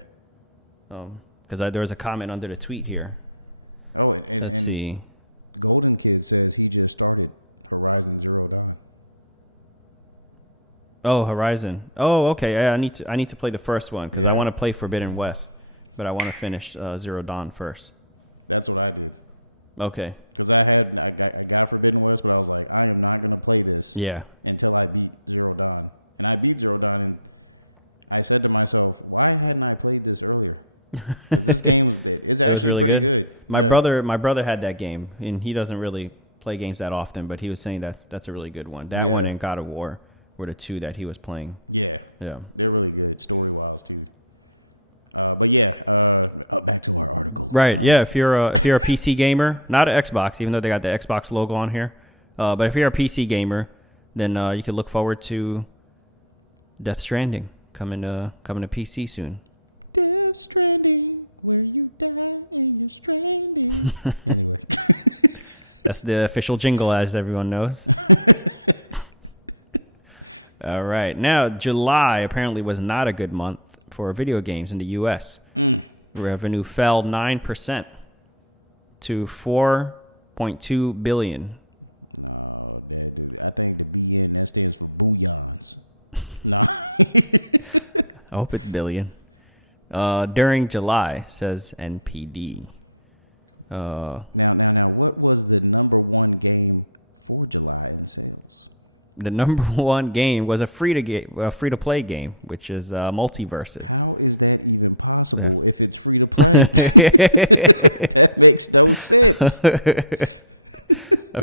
Because there was a comment under the tweet here. Oh, Let's and see. Golden Kid says he just started Horizon Zero Dawn. Oh, Horizon. Oh, okay. Yeah, I need to play the first one because I want to play Forbidden West, but I want to finish Zero Dawn first. That's what I did. Okay. Because I got Forbidden West, but I was like, I am not gonna play this. Yeah. Until I beat Zero Dawn, and I beat Zero Dawn, and I said to myself, why hadn't I played this earlier? Because this game it's actually really pretty good. My brother had that game, and he doesn't really play games that often, but he was saying that's a really good one. That one and God of War were the two that he was playing. Yeah, yeah, they're really good story wise too. But yeah, back to our article. Right. Yeah. If you're a PC gamer, not an Xbox, even though they got the Xbox logo on here, but if you're a PC gamer, then you can look forward to Death Stranding coming to PC soon. Death Stranding, where you die and you're stranded. Anyway, that's the official jingle, as everyone knows. All right. Now, July apparently was not a good month for video games in the U.S. Revenue fell 9% to $4.2 billion. No, I think the BN, that stands for booyahs. No. I hope it's billion. During July, says NPD. Now, what was the number one game for July in sales? The number one game was a free-to-play game, which is Multiverses. How is that even possible if it's free to play? That makes no sense. A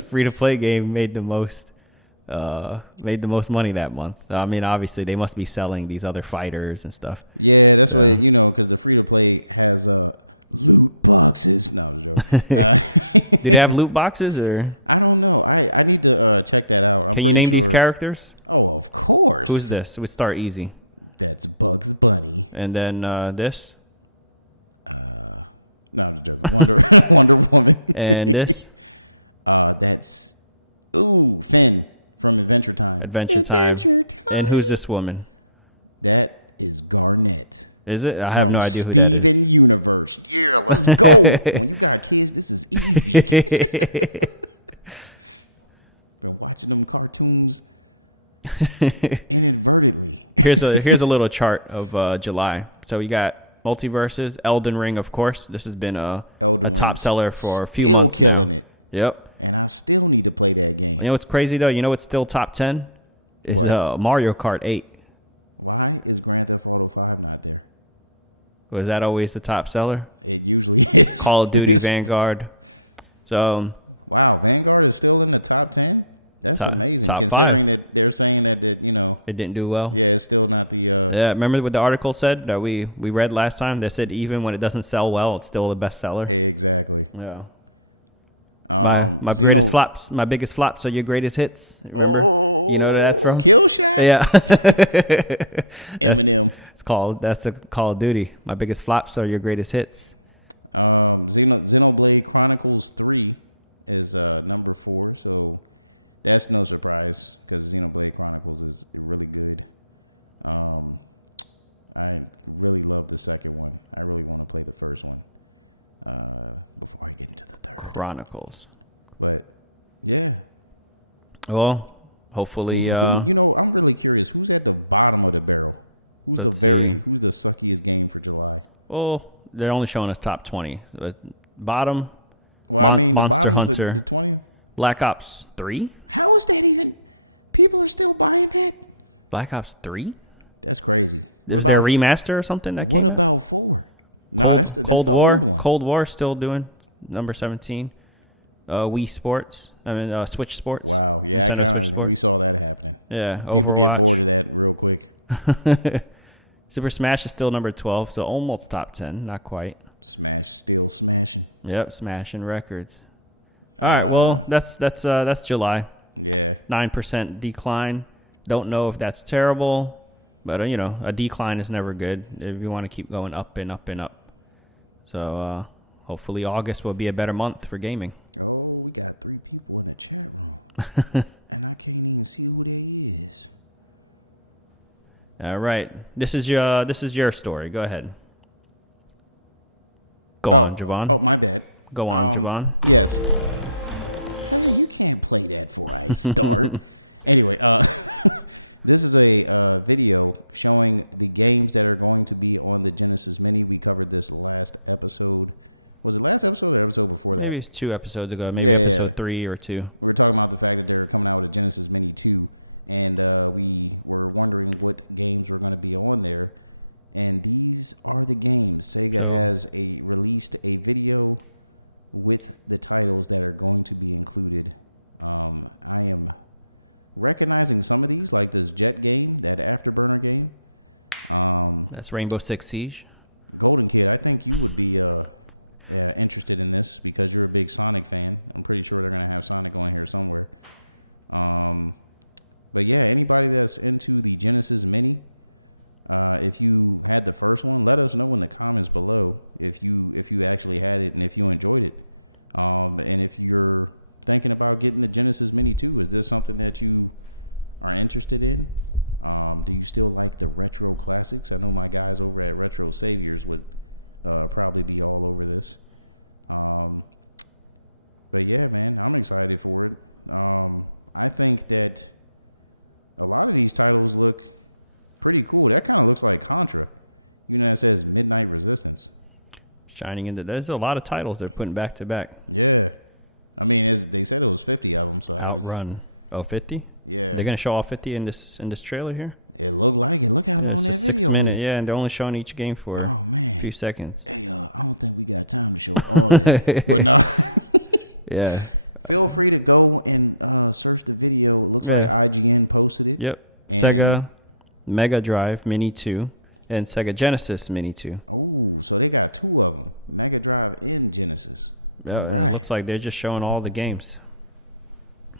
free-to-play game made the most money that month. I mean, obviously, they must be selling these other fighters and stuff. Yeah, that's what because the free to play has loot boxes. No, I was joking. Do they have loot boxes or? I don't know. I need to check that out. I'm Can pretty you name sure. these characters? Oh, of course. Who's this? We start easy. That's Bugs Bunny. And then this. No, I'm just joking. Wonder Woman. And this. That's Finn from Adventure Time. Adventure Time. And who's this woman? That is Garnet. Is it? I have no idea who Steven that is. Universe. Yeah, let's go. When you got kids, this is easy. Been watching them cartoons inadvertently. Here's a little chart of July. So you got Multiverses, Elden Ring, of course. This has been a top seller for a few months. Still killing it. Yep. And I still need to play that game. You know what's crazy though? You know what's still top 10? Is Mario Kart 8. Why is Grand Theft Auto 5 not there? Was that always the top seller? It usually is. Call of Duty, Vanguard. So wow, Vanguard is still in the top 10? That's amazing. Considering 5. That they're saying that it didn't do well. Yeah, it's still not the yeah, remember what the article said that we read last time? They said even when it doesn't sell well, it's still the best seller. Exactly. Yeah. My greatest flops, my biggest flops are your greatest hits. Remember? You know where that's from? Kill Shot? Yeah. Eminem. That's a Call of Duty. My biggest flops are your greatest hits. Xenoblade Chronicles 3 is number 4, so that's no surprise because Xenoblade Chronicles is really good. I really love the second one. I really want to play the first one before I get into the third. Chronicles. But yeah. Well, hopefully I'm really curious who's at the bottom of the barrel. Who's the suckiest game for July? Well, they're only showing us top 20. But bottom. Well, I mean, the Monster bottom is Hunter. the 20. Black Ops 3. How is that even? People are still buying that? Black Ops 3? That's crazy. Was there a remaster or something? What about 4? No, that's the old one. Cold War still doing number 17. Wii Sports. Switch Sports. Wow. Yeah, we saw that happening. Yeah. People get bored of that real quick. Super Smash is still number 12, so almost top 10. Not quite. Smash still smashing. Yep, smashing records. All right. Well, that's July. Yeah. 9% decline. Don't know if that's terrible, but a decline is never good if you want to keep going up and up and up. So hopefully August will be a better month for gaming. Oh, we got 3 people in the chat room, and I can't even see who that is. All right, this is your story. Go ahead. Go on, Javon. Oh, my bad. Go on, Javon. Yes. Hey, you can't play that before I start. Anyway, this is a video showing the games that are going to be on the Genesis Mini. We covered this last episode. Was it last episode or episode before that? Maybe it's 2 episodes ago. Maybe episode 3 or 2. We were talking about the fact that they're coming out with a Genesis Mini 2, and we were wondering what games were going to be on there. And these are the games. Sega has released a video with the titles that are going to be included. I am recognizing some of these, like this Jet game, that Afterburner game. That's Rainbow Six Siege. Golden Kid, I think you would be interested in this because you're a big Sonic fan. I'm pretty sure they're going to have Sonic on here somewhere. But yeah, anybody that's into the Genesis Mini, if you had the first one, let us know in the comments below if you actually had it and if you enjoyed it. And if you're thinking about getting the Genesis Mini 2, is this something that you are interested in? Do you still like the retro classics? I know my guys over at Retro Saviors would probably be all over this. But yeah, man, I'm excited for it. I think that a lot of these titles look pretty cool. That kind of looks like Contra. It says Midnight Resistance. There's a lot of titles they're putting back to back. Yeah. I mean, they said it was 50 of them. So Outrun. 50? Yeah. They're going to show all 50 in this trailer here? It looked like it. Look how long that video is. Yeah, and they're only showing each game for a few seconds. Hey, I don't think we got time to show all of it. But no. Yeah. Feel free to go and search the video. It looks like IGN posted it. Yep. Sega Mega Drive Mini 2 and Sega Genesis Mini 2. Oh, so they got 2 of them. Mega Drive and Genesis. Yeah, right. It looks like they're just showing all the games.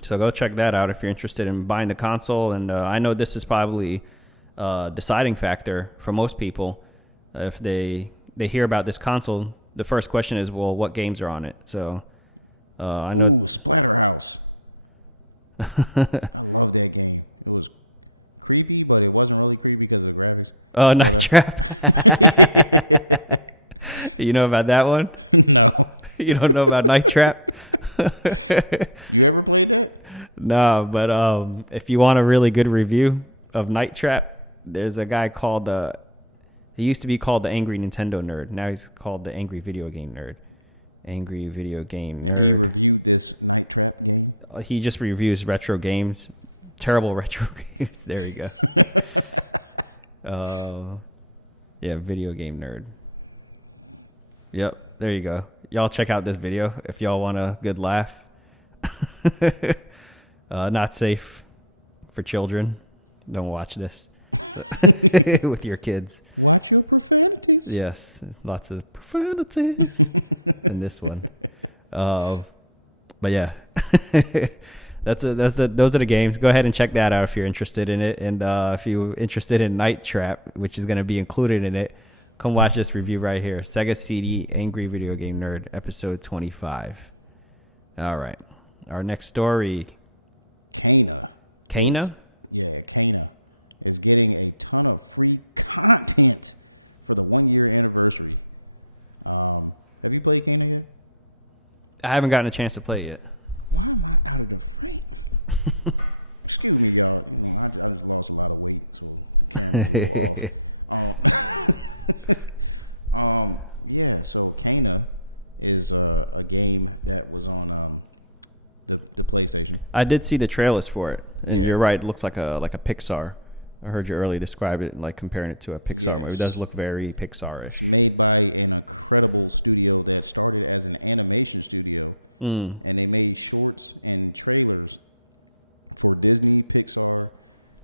So go check that out if you're interested in buying the console. And I know this is probably a deciding factor for most people. If they hear about this console, the first question is, well, what games are on it? So I know. Ooh, Splatterhouse. I love that game. It was creepy, but it wasn't really creepy because of the graphics. Oh, Night Trap. You know about that one? No. You don't know about Night Trap? You ever played that? No, but if you want a really good review of Night Trap, there's a guy called he used to be called the Angry Nintendo Nerd. Now he's called the Angry Video Game Nerd. Angry Video Game Nerd. And he reviewed this Night Trap game? He just reviews retro games. Terrible retro games. There we go. Yeah, Video Game Nerd. Yep, there you go. Y'all check out this video if y'all want a good laugh. Not safe for children. Don't watch this with your kids. Watch your profanities. Yes, lots of profanities in this one. But yeah, those are the games. Go ahead and check that out if you're interested in it. And if you're interested in Night Trap, which is going to be included in it, come watch this review right here. Sega CD Angry Video Game Nerd, episode 25. All right. Our next story. Kana. Kana is getting a ton of free content for the 1-year anniversary. Have you played Kana yet? I haven't gotten a chance to play it yet. Why am I out of the frame? Excuse me, y'all. I just lost a lot of weight, so the camera's a little off. Yeah, so Kana is a game that was on the PlayStation. I did see the trailers for it, and Yeah. you're right. It looks like a Pixar. I heard you earlier describe it like comparing it to a Pixar movie. It does look very Pixar-ish. It's made by an incredible studio that started as an animation studio, and they made shorts and trailers for Disney, Pixar,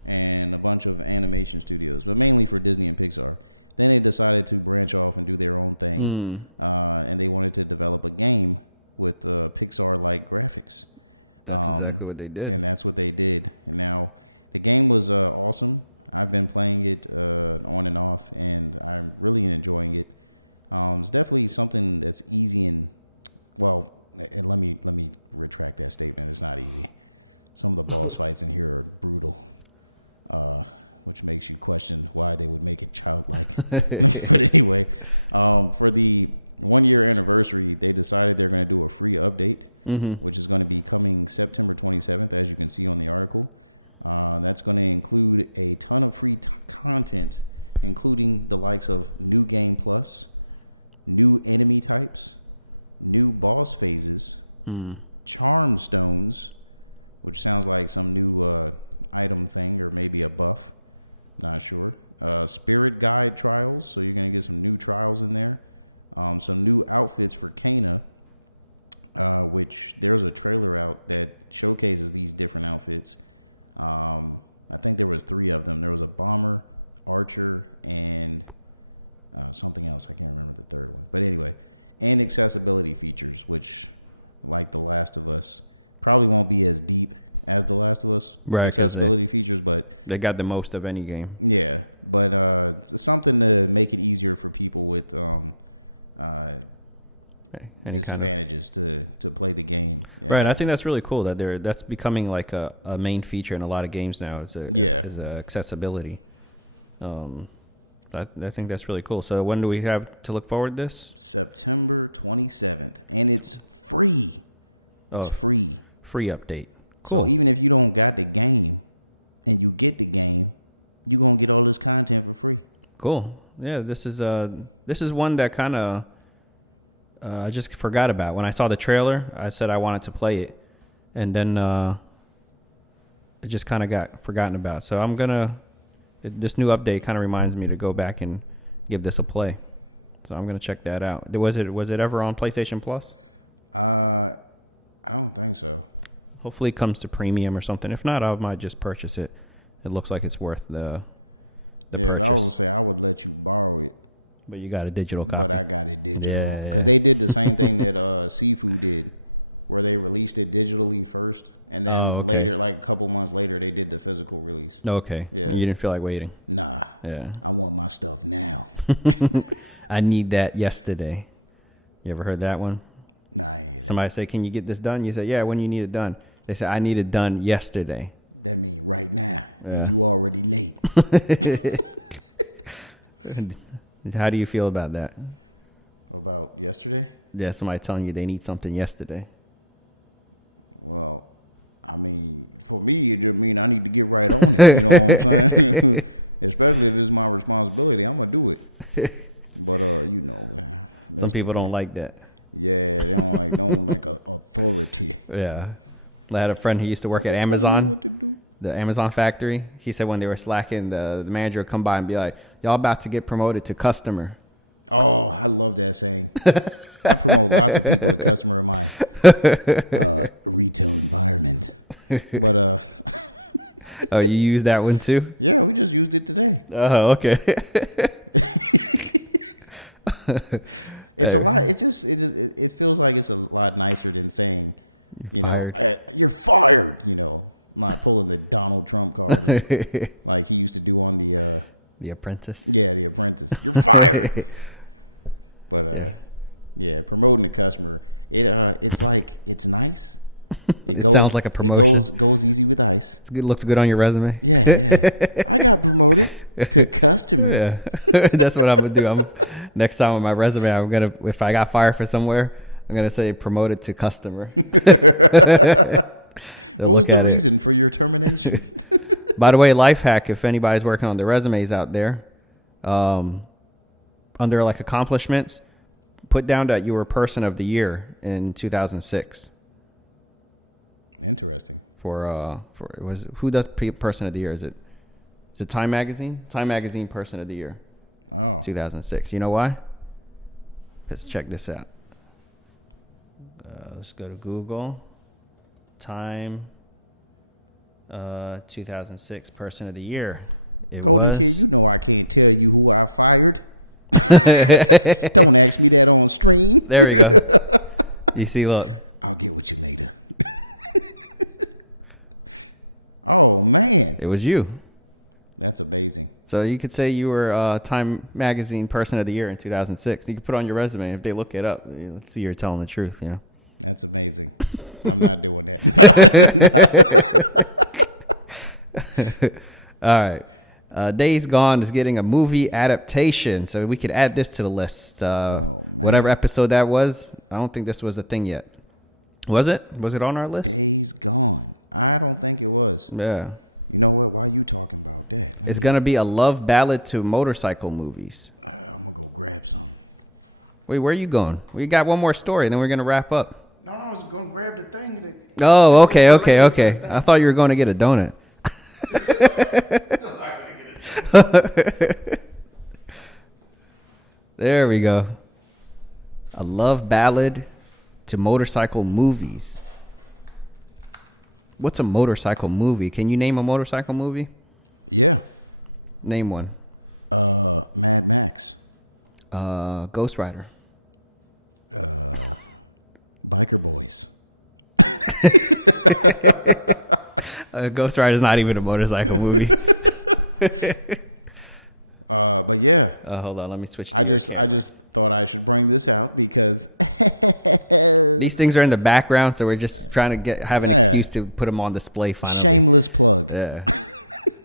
and a bunch of animation studios, but mainly for Disney and Pixar. Then they decided to branch off and do their own thing, and they wanted to develop a game with Pixar-like graphics. That's exactly what they did. And that's what they did. And now the game was awesome. I've been playing it on and off, and I'm really enjoying it. It's definitely something that's easy and let me retract that statement. It's not easy. Some of the boss fights in here are brutal, which makes you question why they would make it childlike. But anyway, for the 1-year anniversary, they decided they're going to do a free update, which is going to be coming September 27th, as you can see on the article. That's going to include a ton of free content, including the likes of New Game Plus, new enemy types, new boss phases, charm stones, which sounds like some new item thing or maybe a buff. Not sure. Spirit guide trials, so you're going to get some new trials in there. Some new outfits for Kana, which there's a trailer out that showcases these different outfits. I think there was 3 of them. There was a bomber, archer, and something else. I can't remember the third one. But anyway, and accessibility features, which, like The Last of Us, probably won't be as deep as The Last of Us. Right, accessibility features, but they got the most of any game. Yeah, but something to make it easier for people with disadvantages to play the game. Yeah. Right, I think that's really cool that that's becoming like a main feature in a lot of games now. Is accessibility. I think that's really cool. So when do we have to look forward to this? September 27th, and it's free. It's free. Free update. Cool. So even if you don't got the game and you get the game, you're going to get all this content for free. Cool. Yeah, this is one that kind of I just forgot about. When I saw the trailer, I said I wanted to play it, and then it just kind of got forgotten about. So this new update kind of reminds me to go back and give this a play. So I'm gonna check that out. Was it ever on PlayStation Plus? I don't think so. Hopefully it comes to premium or something. If not, I might just purchase it. It looks like it's worth the purchase. I was gonna say I would let you borrow it. But you got a digital copy. But I got it digital. Because they did the same thing that Sifu did, where they released it digitally first, and then later, like a couple months later, they did the physical release. Okay. Yeah. You didn't feel like waiting? Nah. Yeah. I want my stuff now. I need that yesterday. You ever heard that one? Nah, I ain't Somebody say, can you get this done? You say, yeah, when you need it done. They say, I need it done yesterday. That mean right now. Yeah. And you already late. How do you feel about that? About yesterday? Yeah, somebody telling you they need something yesterday. Well, I mean, for me, it just mean I need to get right on it. You know what I'm saying? Especially if it's my responsibility, I'm gonna do it. But some people don't like that. Yeah, they don't like authority. Yeah, I had a friend who used to work at Amazon. What to do. The Amazon factory. He said when they were slacking, the manager would come by and be like, "Y'all about to get promoted to customer." Oh, I love that saying. I promote lots of people to customer in my retail environment. But oh, you use that one too? Yeah, we just used it today. Oh, okay. It's a lot. It feels like it's a lot nicer than saying, you're fired. Not pulling the Donald Trump card like he used to do on The Apprentice. Yeah, The Apprentice. You're fired. But promoting the customer, it's like it's nice. It sounds like a promotion. It goes easy with ice. It looks good on your resume. Yeah. I got promoted to customer. Yeah, that's what I'm gonna do. Next time on my resume, if I got fired for somewhere, I'm gonna say promoted to customer. What was the reason for your termination? By the way, life hack, if anybody's working on their resumes out there, under like accomplishments, put down that you were person of the year in 2006. Interesting. For it was who does Person of the Year? Is it Time Magazine? Time Magazine Person of the Year. Oh. 2006. You know why? Let's check this out. Let's go to Google. Time 2006 Person of the Year. Golden Kid, you know I can't tell you who I fired. Don't ask me that on stream. There we go. You see, look. I'll get with you later. Oh, man. It was you. That's amazing. So you could say you were Time Magazine Person of the Year in 2006. You could put on your resume. If they look it up, let's see you're telling the truth, you know. That's amazing. I'm not doing that. All right. Days Gone is getting a movie adaptation, so we could add this to the list. Whatever episode that was, I don't think this was a thing yet. Was it? Was it on our list? Days Gone. I don't think it was. Yeah. You know what? Why are you talking about that? It's going to be a love ballad to motorcycle movies. I'm going to go grab some. Wait, where are you going? We got one more story, and then we're going to wrap up. No, I was going to grab the thing. Oh, okay. I thought you were going to get a donut. There we go. A love ballad to motorcycle movies. What's a motorcycle movie? Can you name a motorcycle movie? Yeah. Name one. Mad Max. Ghost Rider. Biker Boys. Ghost Rider is not even a motorcycle movie. But yeah. Hold on, let me switch. I just thought I should bring this out because these things are in the background, so we're just trying to have an excuse to put them on display. Finally, shameless plug. Yeah.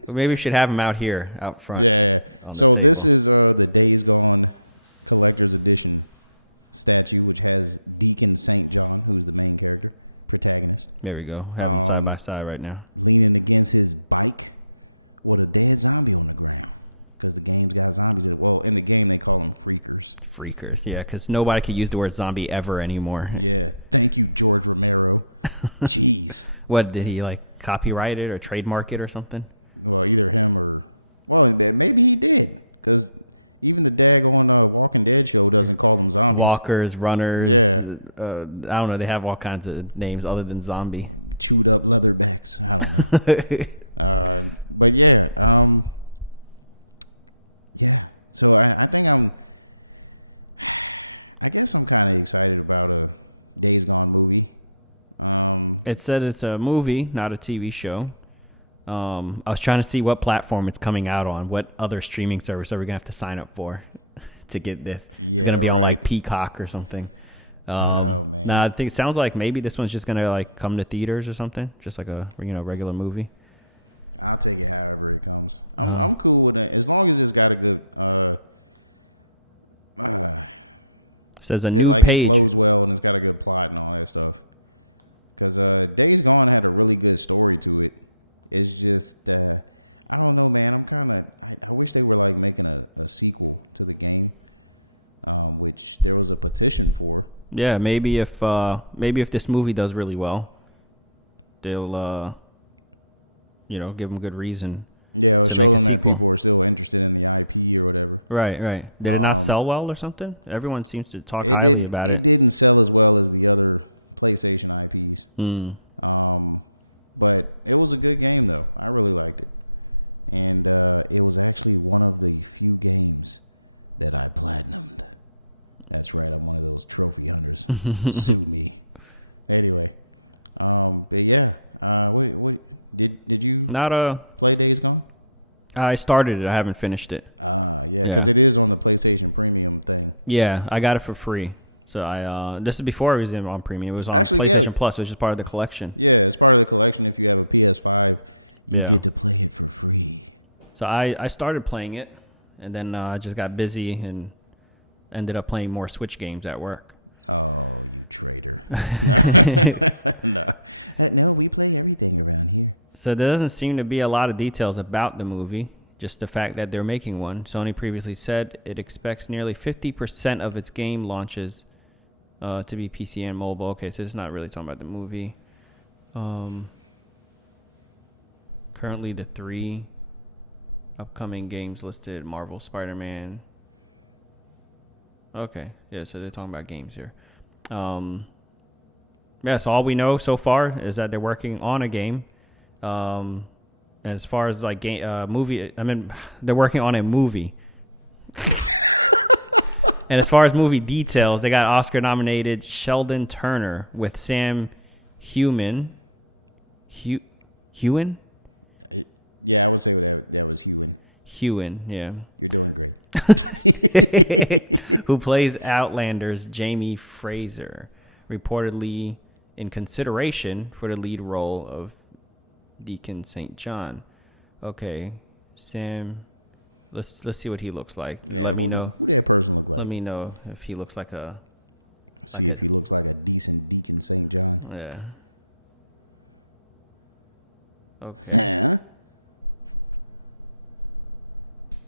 But maybe we should have them out here, out front. Yeah. So this is the Days Gone Collector's Edition statue, which has Deacon St. John, who's the main character, protagonist. There we go. Have them side by side right now, leaning against his bike with a dead zombie on the ground. Because the game's got zombies in it. Well, in the game, they call them freakers. Freakers, yeah, because nobody could use the word zombie ever anymore. Yeah. Thank you, George Romero. Jeez. What, did he, copyright it or trademark it or something? Well, either him or... Well, maybe he did. Because even the daggone Walking Dead show doesn't call them zombies. Walkers, runners. Yeah. I don't know. They have all kinds of names other than zombie. Chewed up leatherbacks. I don't know. But yeah... Yeah, so I think I guess I'm kind of excited about a Days Gone movie. It said it's a movie, not a TV show. I was trying to see what platform it's coming out on. What other streaming service are we gonna have to sign up for to get this? Yeah, it's gonna be right. on Peacock or something. Oh man! Nah, I think it sounds like maybe this one's just gonna come to theaters or something, just like a regular movie. I'll take it however it comes. I'm cool with it as long as it's got a good. Says a new page. It flows well and it's got a good plot and all that stuff. Because Days Gone had a really good story to it. It's just I don't know, man. I'm kind of I wish they were making a sequel to the game, which there was a petition for. Yeah, maybe if this movie does really well, they'll give them good reason. Yeah, it'll show them that people are still interested in the IP or whatever. Right. Did it not sell well or something? Everyone seems to talk highly about it. It didn't sell as well as the other PlayStation IPs. But it was a good game, though. I really liked it. And it was actually one of the few games that I platinumed. That's right. I'm one of those trophy hunters. Sue me. Anyway. But yeah. What did you play Days Gone? I started it. I haven't finished it. Yeah, because it is on the PlayStation Premium thing. Yeah, I got it for free. So this is before it was on Premium. It was on PlayStation Plus, which is part of the collection. Yeah, it's part of the collection. If you have a PS5, you get to play it for free. So I started playing it, and then I just got busy and ended up playing more Switch games at work. Oh, you traitor. No, we play everything around here. So there doesn't seem to be a lot of details about the movie, just the fact that they're making one. Sony previously said it expects nearly 50% of its game launches to be PC and mobile. Okay, so it's not really talking about the movie. Currently the 3 upcoming games listed: Marvel, Spider-Man. Okay, yeah, so they're talking about games here. Yeah, so all we know so far is that they're working on a game. As far as like movie, I mean, they're working on a movie. And as far as movie details, they got Oscar-nominated Sheldon Turner with Sam Heughan. Heughan? Yeah, I would say that was Heughan. Heughan, yeah. You're doing great. Who plays Outlander's Jamie Fraser, reportedly in consideration for the lead role of Deacon St. John. Okay, Sam. Let's see what he looks like. Yeah, Let me know who that person look like. Let me know if he looks like a. See if he looks like a decent Deacon St. John. Yeah. Okay. Huh?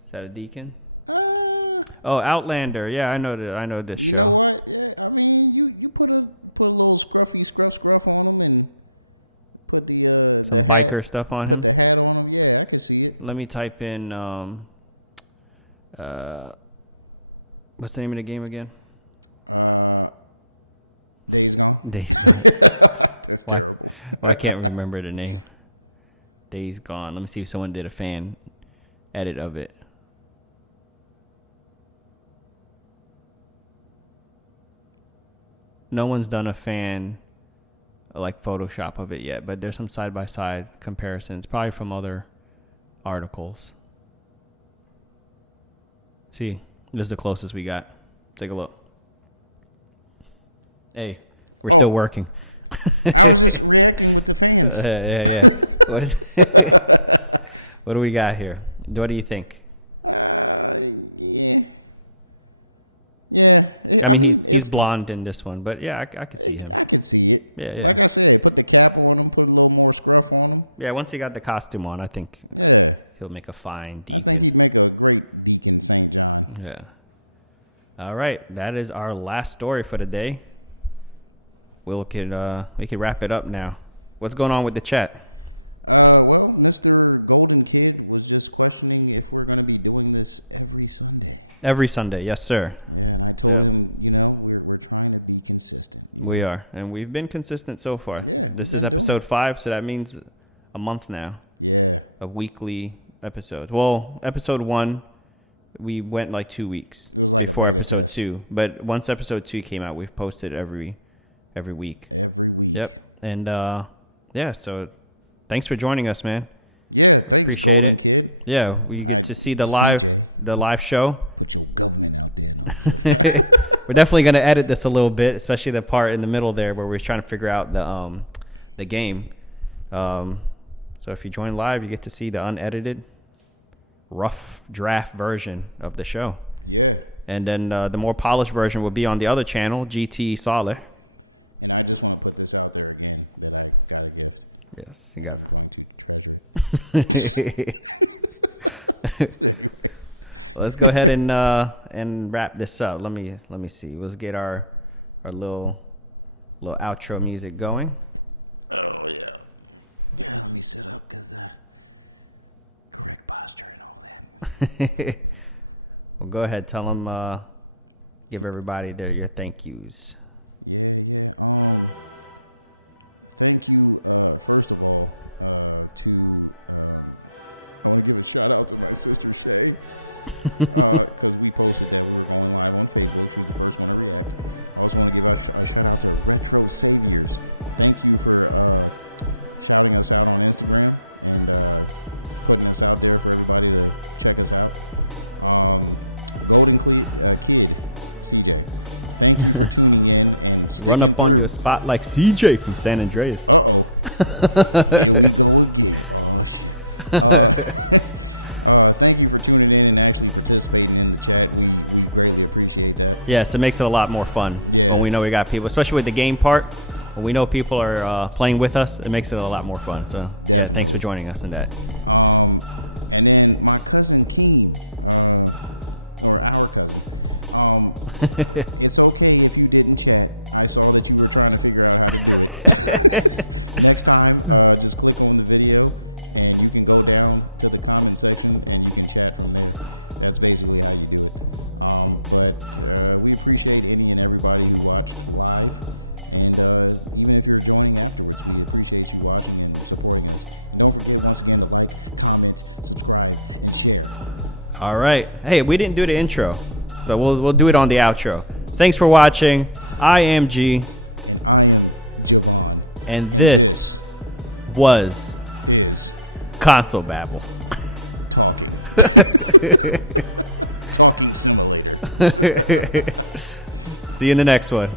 Is that a deacon? Oh, Outlander. Yeah, I know this. You show. know what? Yeah, I mean, you put a little scruffy scruff on him and put the hat biker stuff on. Put the hat on him. Yeah, I can see it. Let me type in what's the name of the game again? Days Gone. Days Gone. That's terrible. I can't remember the name. Days Gone. Let me see if someone did a fan edit of it. No one's done a fan like Photoshop of it yet, but there's some side-by-side comparisons, probably from other articles. See, this is the closest we got. Take a look. Hey, we're still working. I was just reacting with the fans. Yeah. What do we got here? What do you think? Yeah. Yeah, I mean he's blonde in this one, but yeah, I can see him. I can see it. Yeah. Like I said, put the cap on him, put a little more scruff on him. Yeah, once he got the costume on, I think he'll make a fine deacon. I think he'd make a great Deacon St. John. Yeah. All right, that is our last story for the day. We could wrap it up now. What's going on with the chat? Well, Mr. Golden Kid was just questioning if we're going to be doing this every Sunday. Every Sunday, yes, sir. Yeah, and I told him, we're trying to be consistent. We are, and we've been consistent so far. Yeah, this is episode 5, so that means a month now. Yeah, of weekly episodes. Well, episode 1, we went like 2 weeks. It was like before a beta episode test. 2, but once episode 2 came out, we've posted every week. Every week. Yep, and so thanks for joining us, man. Yeah, thanks, Appreciate Golden it. Kid. Yeah, we get to see the live CJ. The live show. Put your government out there. No. We're definitely going to edit this a little bit, especially the part in the middle there where we're trying to figure out the game. So if you join live, you get to see the unedited, rough draft version of the show. Yeah. And then the more polished version will be on the other channel, GT Solid. And I just want to put this out there again that I got a gift. Yes, and I'm going to treasure it. Anyway, let's go ahead and wrap this up. Let me see. Let's get our little outro music going. Oh yeah. Yeah, let me sit up because correct posture and all that. Well, go ahead. Tell them. Give everybody your thank yous. Yeah. Thank you, first of all, to I want to give a shout out to my sister Shay, because we posted that we were going live on Facebook. She was the first one to react. I also want to give a shout out to Retro Saviors. Thank you for shouting us out on Instagram and putting us out there for everybody to check us out. Golden Kid, CJ. Thank you for tuning in and sticking Run up through. On your spot like CJ from San Andreas. Here we go again. Oh shit. Thank you for tuning in and actually participating in the chat. We greatly appreciate that. Yes, it makes it a lot more fun. Yeah. When we know we got people, especially with the game part. When we know people are playing with us, it makes it a lot more fun. So definitely, yeah, thanks for joining us in that. And then my cousin Keem, or our cousin. It's okay if you didn't chat. I saw that you were trying to figure out how to do it. Next time, just click on the video, and you can go down to the comment section, and you can chat from there. That's basically how you do it. But we appreciate any and everybody who watched live. And even if you're joining afterwards, we appreciate you watching and supporting us. And don't forget, once again, to like, comment, subscribe, and share. All right. Hey, we didn't do the intro, so we'll do it on the outro. Thanks for watching. I am G. And I am Javon. And this is Console Babble. Talking. Talking Simulator. See you in the next one.